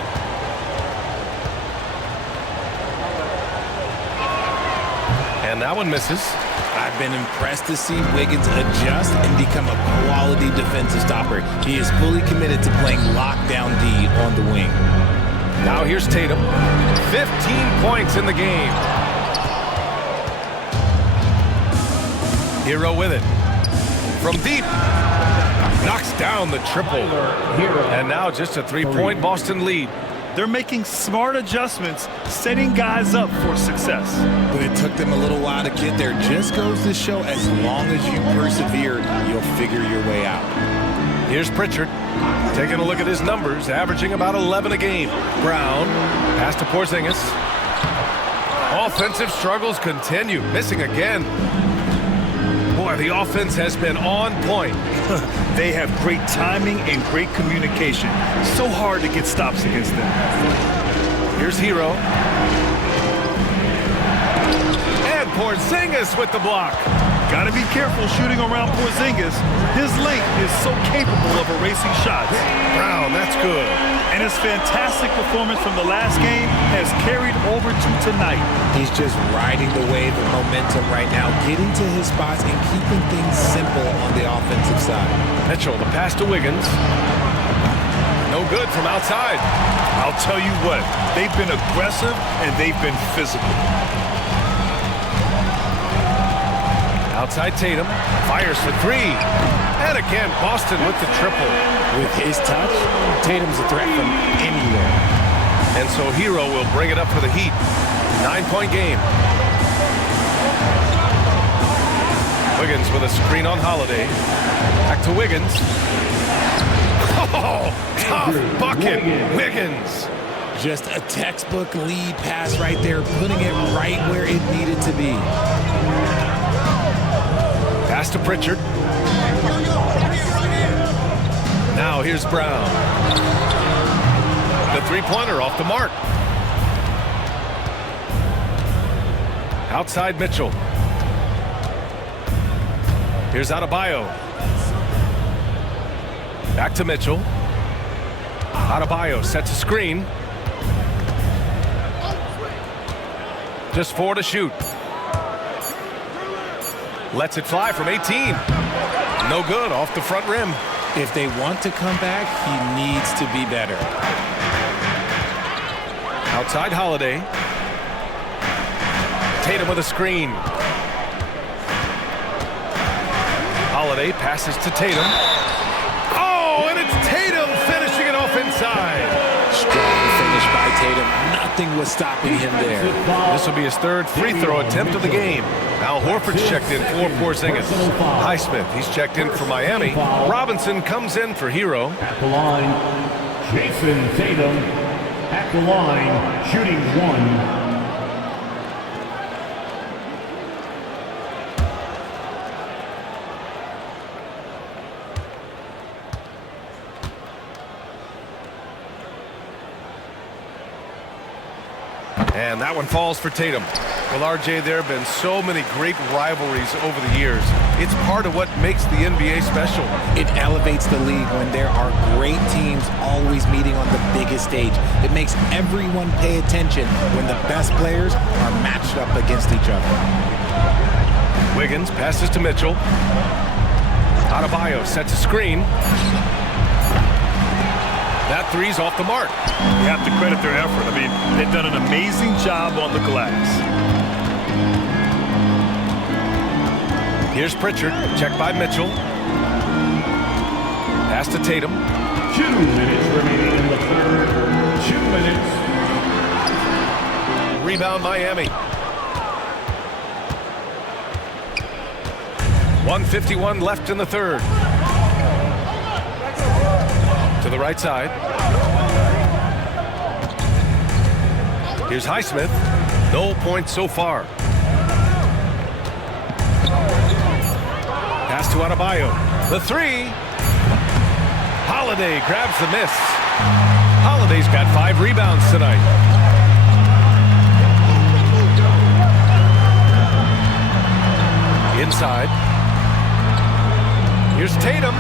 And that one misses. I've been impressed to see Wiggins adjust and become a quality defensive stopper. He is fully committed to playing lockdown D on the wing. Now here's Tatum. 15 points in the game. Hero with it. From deep. Knocks down the triple. And now just a three-point Boston lead. They're making smart adjustments, setting guys up for success. But it took them a little while to get there. Just goes to show, as long as you persevere, you'll figure your way out. Here's Pritchard. Taking a look at his numbers, averaging about 11 a game. Brown, pass to Porzingis. Offensive struggles continue, missing again. Boy, the offense has been on point. They have great timing and great communication. So hard to get stops against them. Here's Hero. And Porzingis with the block. Got to be careful shooting around Porzingis. His length is so capable of erasing shots. Brown, that's good. And his fantastic performance from the last game has carried over to tonight. He's just riding the wave of momentum right now, getting to his spots and keeping things simple on the offensive side. Mitchell, the pass to Wiggins. No good from outside. I'll tell you what, they've been aggressive and they've been physical. Outside Tatum, fires for three. And again, Boston with the triple. With his touch, Tatum's a threat from anywhere. And so Hero will bring it up for the Heat. 9-point game. Wiggins with a screen on Holiday. Back to Wiggins. Oh, tough bucket, Wiggins. Just a textbook lead pass right there, putting it right where it needed to be. Pass to Pritchard. Now here's Brown. The three-pointer off the mark. Outside Mitchell. Here's Adebayo. Back to Mitchell. Adebayo sets a screen. Just 4 to shoot. Lets it fly from 18. No good, off the front rim. If they want to come back, he needs to be better. Outside Holiday. Tatum with a screen. Holiday passes to Tatum. Oh, and it's Tatum finishing it off inside. Strong finish by Tatum. Nothing was stopping him there. This will be his third free throw attempt of the game. Al Horford's checked in for Porzingis. Naismith, he's checked in for Miami. Robinson comes in for Hero. At the line, Jayson Tatum. At the line, shooting 1. And that one falls for Tatum. Well, RJ, there have been so many great rivalries over the years. It's part of what makes the NBA special. It elevates the league when there are great teams always meeting on the biggest stage. It makes everyone pay attention when the best players are matched up against each other. Wiggins passes to Mitchell. Adebayo sets a screen. That three's off the mark. You have to credit their effort. I mean, they've done an amazing job on the glass. Here's Pritchard, checked by Mitchell. Pass to Tatum. 2 minutes remaining in the third. 2 minutes. Rebound Miami. 1:51 left in the third. To the right side. Here's Naismith. No points so far. Pass to Adebayo. The three. Holiday grabs the miss. Holiday's got 5 rebounds tonight. Inside. Here's Tatum.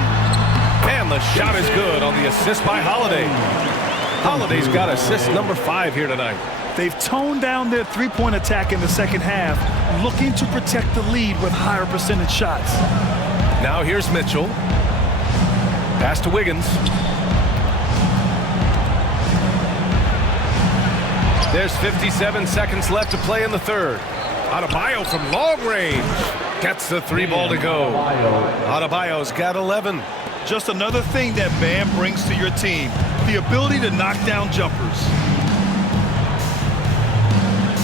And the shot is good on the assist by Holiday. Holiday's got assist number 5 here tonight. They've toned down their three-point attack in the second half, looking to protect the lead with higher percentage shots. Now here's Mitchell. Pass to Wiggins. There's 57 seconds left to play in the third. Adebayo from long range gets the 3 ball to go. Adebayo's got 11. Just another thing that Bam brings to your team, the ability to knock down jumpers.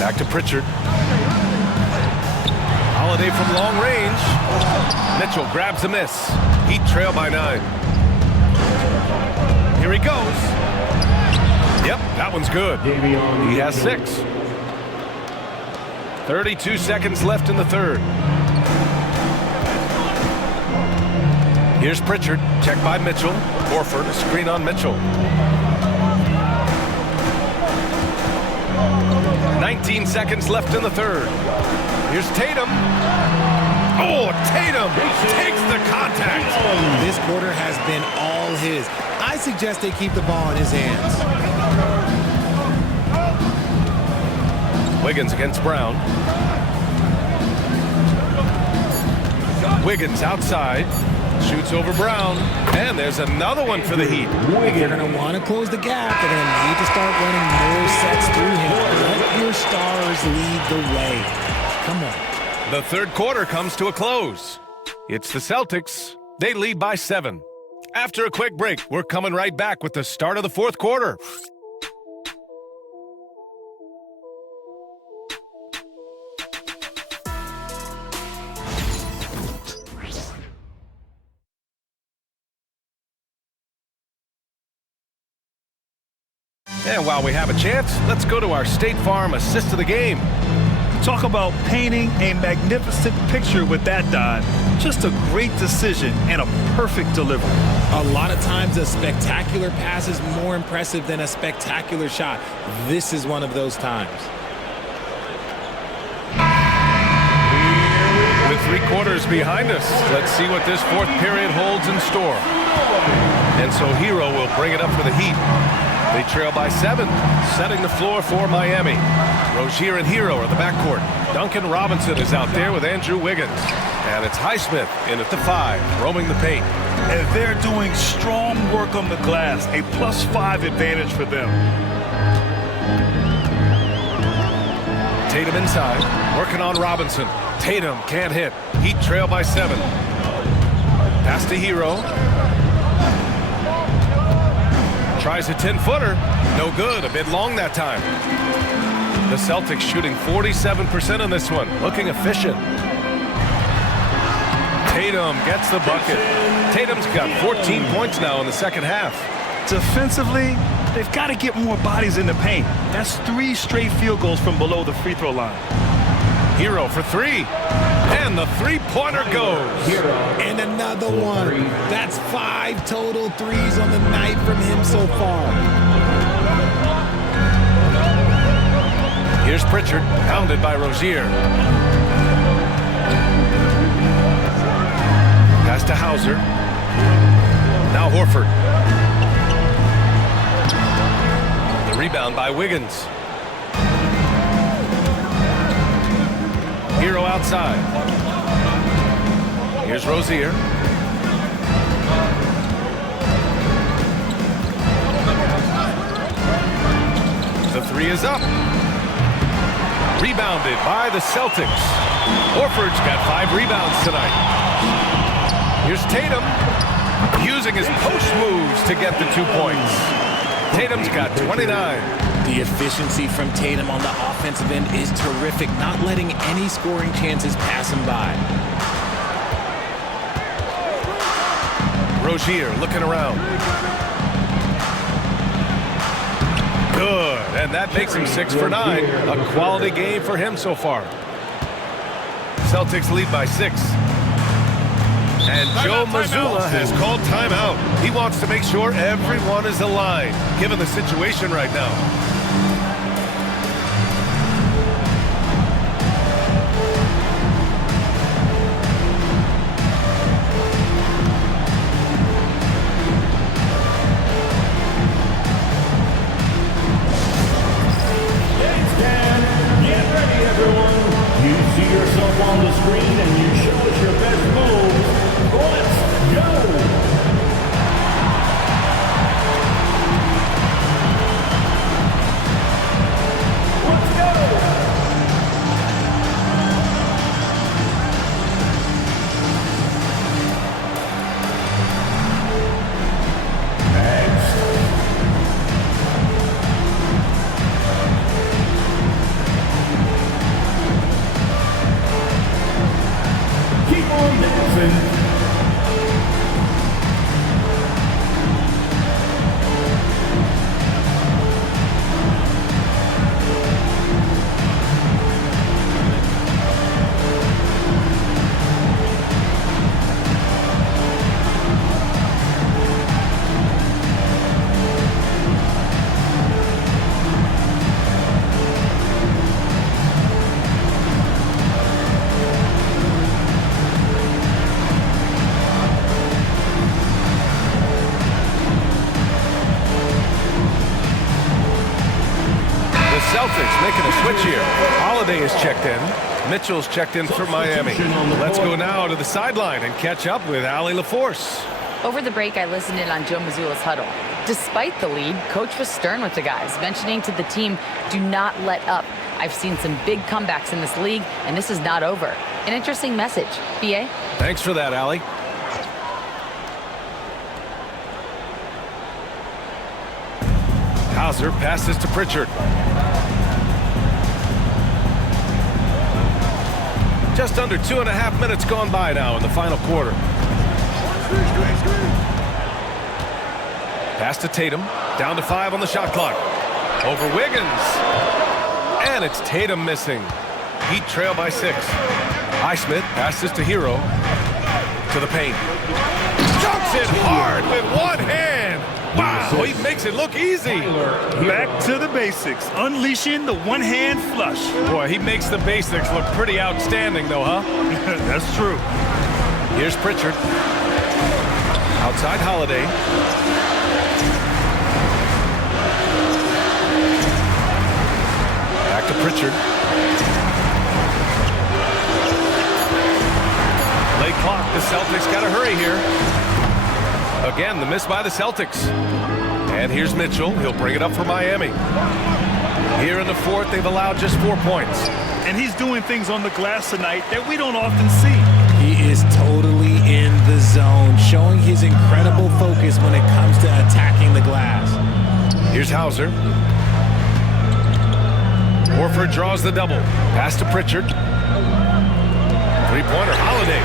Back to Pritchard. Holiday from long range. Mitchell grabs a miss. Heat trail by 9. Here he goes. Yep, that one's good. He has 6. 32 seconds left in the third. Here's Pritchard. Check by Mitchell. Horford, a screen on Mitchell. 19 seconds left in the third. Here's Tatum. Oh, Tatum takes the contact. This quarter has been all his. I suggest they keep the ball in his hands. Wiggins against Brown. Wiggins outside. Shoots over Brown. And there's another one for the Heat. They're going to want to close the gap. They're going to need to start running more sets through him. Let your stars lead the way. Come on. The third quarter comes to a close. It's the Celtics. They lead by 7. After a quick break, we're coming right back with the start of the fourth quarter. And while we have a chance, let's go to our State Farm assist of the game. Talk about painting a magnificent picture with that, Don. Just a great decision and a perfect delivery. A lot of times a spectacular pass is more impressive than a spectacular shot. This is one of those times. With 3 quarters behind us, let's see what this fourth period holds in store. And so Hero will bring it up for the Heat. They trail by 7, setting the floor for Miami. Rozier and Hero are the backcourt. Duncan Robinson is out there with Andrew Wiggins. And it's Naismith in at the 5, roaming the paint. And they're doing strong work on the glass, a +5 advantage for them. Tatum inside, working on Robinson. Tatum can't hit. Heat trail by 7. Pass to Hero. Tries a 10-footer. No good. A bit long that time. The Celtics shooting 47% on this one. Looking efficient. Tatum gets the bucket. Tatum's got 14 points now in the second half. Defensively, they've got to get more bodies in the paint. That's 3 straight field goals from below the free throw line. Hero for 3. And the 3-pointer goes. And another one. That's 5 total threes on the night from him so far. Here's Pritchard, pounded by Rozier. Pass to Hauser. Now Horford. The rebound by Wiggins. Hero outside. Here's Rozier. The 3 is up. Rebounded by the Celtics. Horford's got 5 rebounds tonight. Here's Tatum. Using his post moves to get the 2 points. Tatum's got 29. The efficiency from Tatum on the offensive end is terrific, not letting any scoring chances pass him by. Rozier looking around. Good, and that makes him 6 for 9. A quality game for him so far. Celtics lead by 6. And Joe Mazzulla has called timeout. He wants to make sure everyone is aligned, given the situation right now. Get ready, everyone. You see yourself on the screen and you show us your best moves. Let's go! Let's go! Next. Keep on dancing. Celtics making a switch here. Holiday is checked in. Mitchell's checked in for Miami. Let's go now to the sideline and catch up with Allie LaForce. Over the break, I listened in on Joe Mazzulla's huddle. Despite the lead, Coach was stern with the guys, mentioning to the team, do not let up. I've seen some big comebacks in this league, and this is not over. An interesting message. BA? Thanks for that, Allie. Hauser passes to Pritchard. Just under 2.5 minutes gone by now in the final quarter. Pass to Tatum. Down to 5 on the shot clock. Over Wiggins. And it's Tatum missing. Heat trail by 6. Naismith passes to Hero. To the paint. Dunks it hard with one hand. Wow, he makes it look easy. Back to the basics, unleashing the one-hand flush. Boy, he makes the basics look pretty outstanding, though, huh? That's true. Here's Pritchard. Outside Holiday. Back to Pritchard. Late clock, the Celtics got to hurry here. Again, the miss by the Celtics. And here's Mitchell. He'll bring it up for Miami. Here in the fourth, they've allowed just 4 points. And he's doing things on the glass tonight that we don't often see. He is totally in the zone, showing his incredible focus when it comes to attacking the glass. Here's Hauser. Horford draws the double. Pass to Pritchard. Three-pointer, Holiday.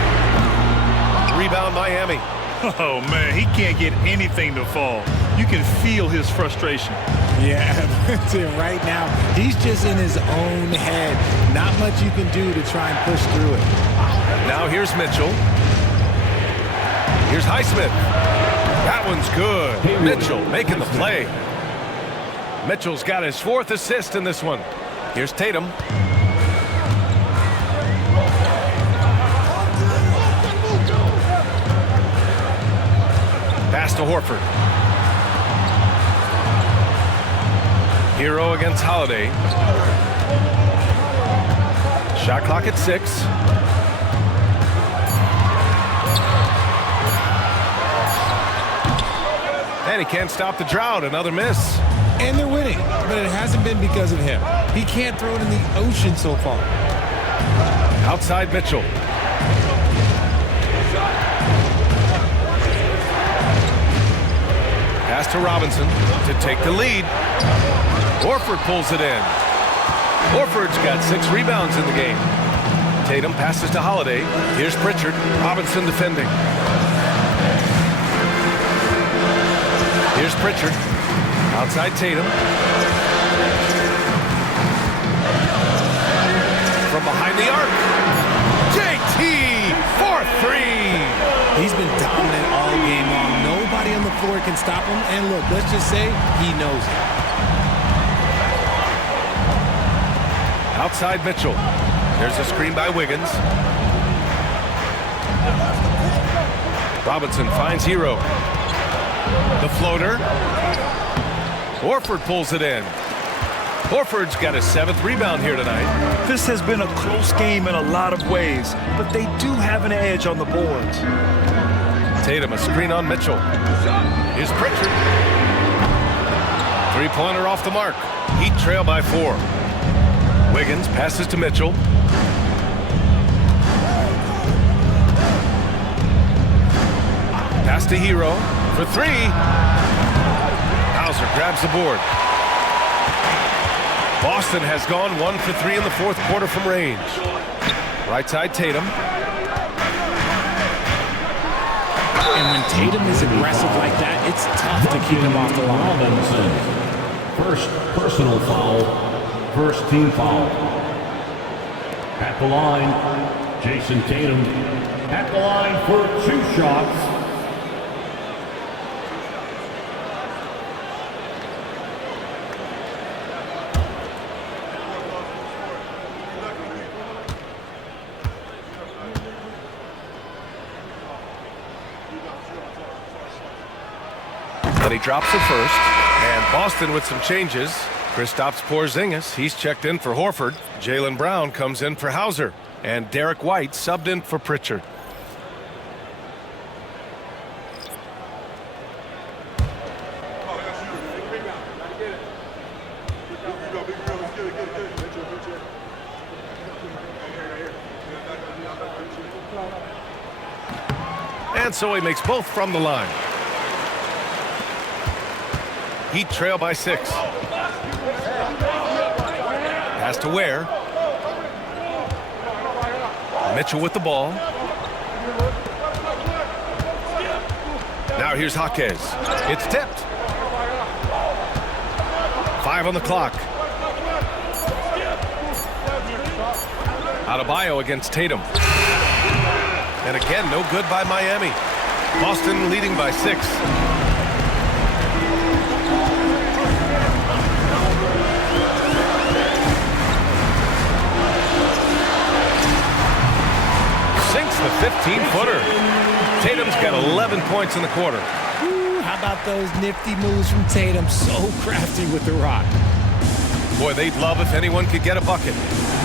Rebound, Miami. Oh, man, he can't get anything to fall. You can feel his frustration. Yeah, right now, he's just in his own head. Not much you can do to try and push through it. Now here's Mitchell. Here's Naismith. That one's good. Mitchell making the play. Mitchell's got his 4th assist in this one. Here's Tatum. Pass to Horford. Hero against Holiday. Shot clock at 6. And he can't stop the drought. Another miss. And they're winning, but it hasn't been because of him. He can't throw it in the ocean so far. Outside Mitchell. to Robinson to take the lead. Horford pulls it in. Horford's got 6 rebounds in the game. Tatum passes to Holiday. Here's Pritchard. Robinson defending. Here's Pritchard. Outside Tatum. From behind the arc. JT for 3. He's been dominant all game long. Nobody on the floor can stop him. And look, let's just say he knows it. Outside Mitchell. There's a screen by Wiggins. Robinson finds Hero. The floater. Horford pulls it in. Horford's got his 7th rebound here tonight. This has been a close game in a lot of ways, but they do have an edge on the boards. Tatum, a screen on Mitchell. Here's Pritchard. 3-pointer off the mark. Heat trail by 4. Wiggins passes to Mitchell. Pass to Hero for 3. Hauser grabs the board. Boston has gone 1 for 3 in the 4th quarter from range. Right side Tatum. And when Tatum is aggressive like that, it's tough to keep him off the line. Robinson. First personal foul. First team foul. At the line, Jayson Tatum. At the line for 2 shots. But he drops it first. And Boston with some changes. Kristaps Porzingis, he's checked in for Horford. Jaylen Brown comes in for Hauser. And Derek White subbed in for Pritchard. And so he makes both from the line. Heat trail by 6. Pass to Ware. Mitchell with the ball. Now here's Jaquez. It's tipped. 5 on the clock. Adebayo against Tatum. And again, no good by Miami. Boston leading by 6. Sinks the 15-footer. Tatum's got 11 points in the quarter. Ooh, how about those nifty moves from Tatum? So crafty with the rock. Boy, they'd love if anyone could get a bucket.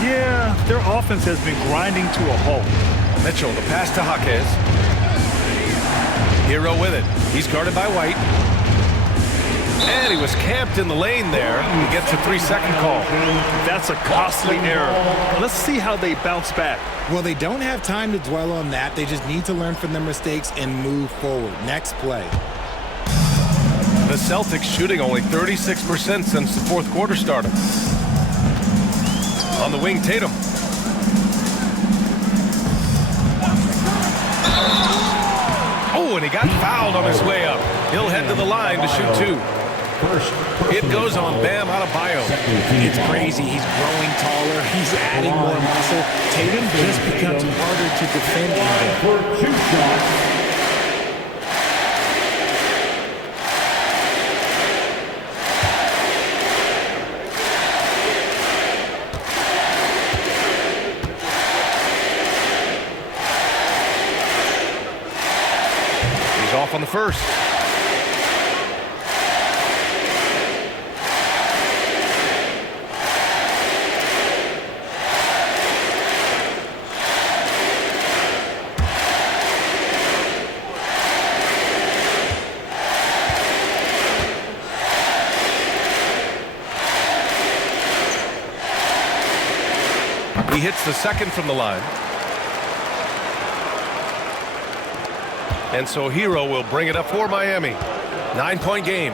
Yeah, their offense has been grinding to a halt. Mitchell, the pass to Jaquez. Hero with it. He's guarded by White. And he was camped in the lane there. He gets a 3-second call. That's a costly error. Let's see how they bounce back. Well, they don't have time to dwell on that. They just need to learn from their mistakes and move forward. Next play. The Celtics shooting only 36% since the 4th quarter started. On the wing, Tatum. Oh, and he got fouled on his way up. He'll head to the line to shoot 2. It goes on Bam Adebayo. It's crazy. He's growing taller. He's adding more muscle. Tatum just becomes harder to defend. For 2 shots. He's off on the first. He hits the second from the line. And so Hero will bring it up for Miami. 9-point game.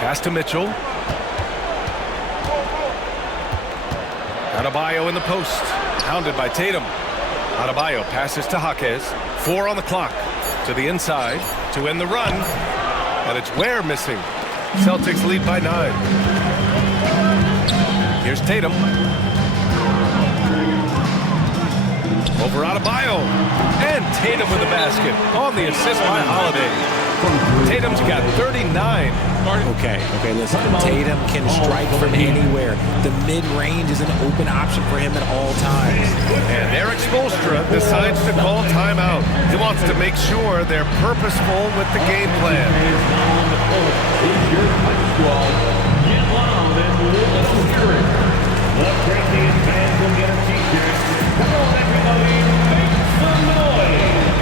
Pass to Mitchell. Adebayo in the post. Hounded by Tatum. Adebayo passes to Jaquez. 4 on the clock. To the inside to end the run. And it's Ware missing. Celtics lead by 9. Here's Tatum. Over Adebayo. And Tatum with the basket. On the assist by Holiday. Tatum's got 39. Okay, listen. Tatum can strike from anywhere. The mid-range is an open option for him at all times. And Eric Spoelstra decides to call timeout. He wants to make sure they're purposeful with the game plan. Get loud and let's hear it. The Corinthians fans will get a t-shirt. Come on, everybody, make some noise.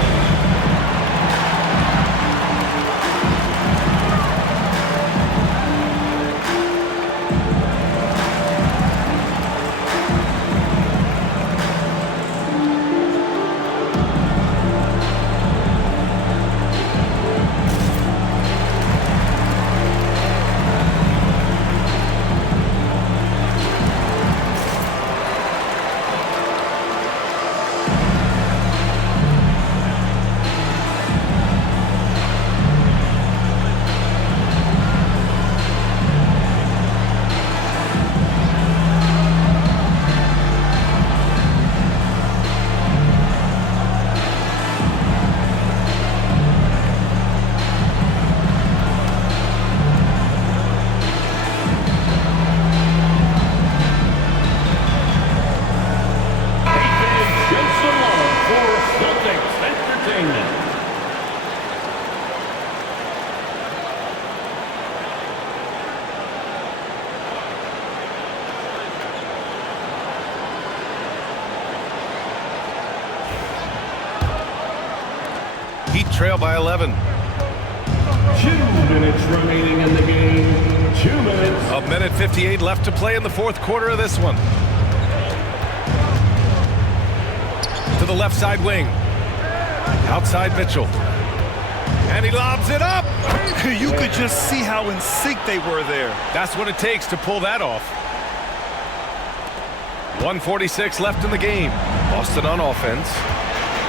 Heat trail by 11. 2 minutes remaining in the game. 2 minutes. A minute 58 left to play in the fourth quarter of this one. To the left side wing. Outside Mitchell. And he lobs it up. You could just see how in sync they were there. That's what it takes to pull that off. 1:46 left in the game. Boston on offense.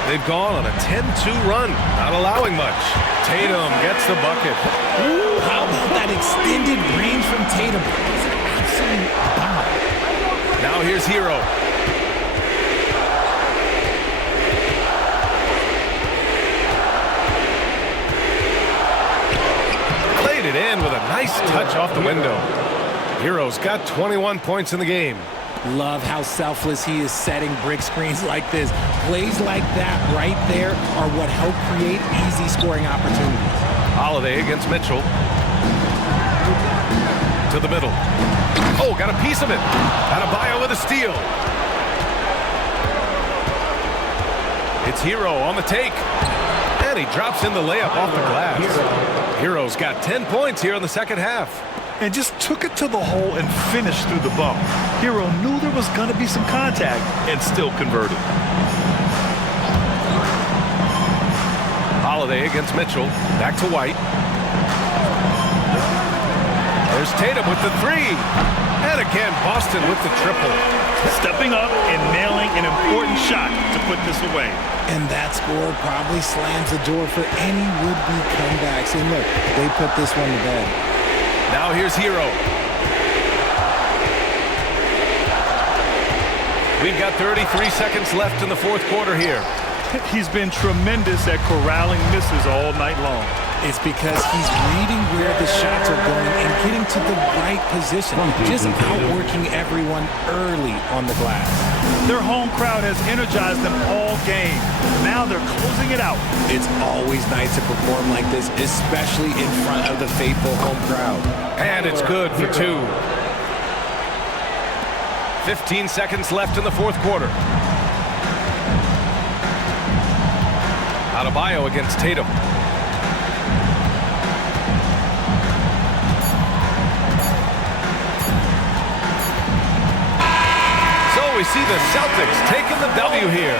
They've gone on a 10-2 run, not allowing much. Tatum gets the bucket. Ooh, how about that extended range from Tatum? It's an absolute bomb. Now here's Hero. Played it in with a nice touch off the window. Hero's got 21 points in the game. Love how selfless he is setting brick screens like this. Plays like that right there are what help create easy scoring opportunities. Holiday against Mitchell. To the middle. Oh, got a piece of it. Adebayo with a steal. It's Hero on the take. And he drops in the layup off the glass. Hero's got 10 points here in the second half. And just took it to the hole and finished through the bump. Hero knew there was going to be some contact and still converted. Holiday against Mitchell. Back to White. There's Tatum with the three. And again, Boston with the triple. Stepping up and nailing an important shot to put this away. And that score probably slams the door for any would-be comebacks. And look, they put this one to bed. Now here's Hero. We've got 33 seconds left in the fourth quarter here. He's been tremendous at corralling misses all night long. It's because he's reading where the shots are going and getting to the right position. Just outworking everyone early on the glass. Their home crowd has energized them all game. Now they're closing it out. It's always nice to perform like this, especially in front of the faithful home crowd. And it's good for 2. 15 seconds left in the fourth quarter. Adebayo against Tatum. So we see the Celtics taking the W here.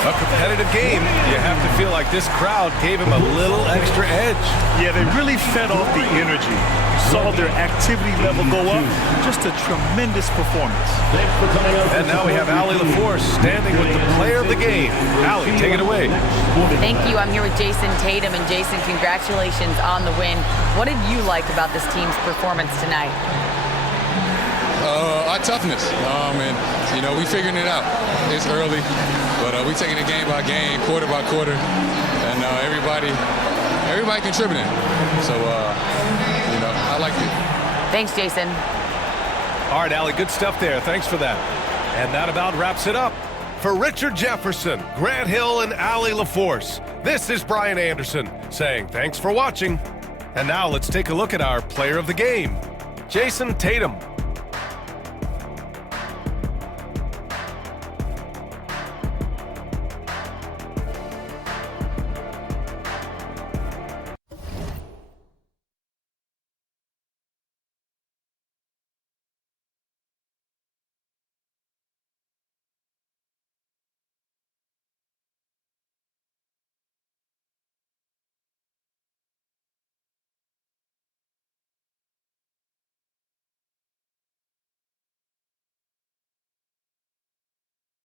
A competitive game. You have to feel like this crowd gave him a little extra edge. Yeah, they really fed off the energy. Saw their activity level go up. Just a tremendous performance. And now we have Allie LaForce standing with the player of the game. Allie, take it away. Thank you. I'm here with Jayson Tatum. And Jayson, congratulations on the win. What did you like about this team's performance tonight? Our toughness. And, we figuring it out. It's early, but we taking it game by game, quarter by quarter, and everybody contributing. So, I like it. Thanks, Jayson. All right, Allie, good stuff there. Thanks for that. And that about wraps it up. For Richard Jefferson, Grant Hill, and Allie LaForce, this is Brian Anderson saying thanks for watching. And now let's take a look at our player of the game, Jayson Tatum.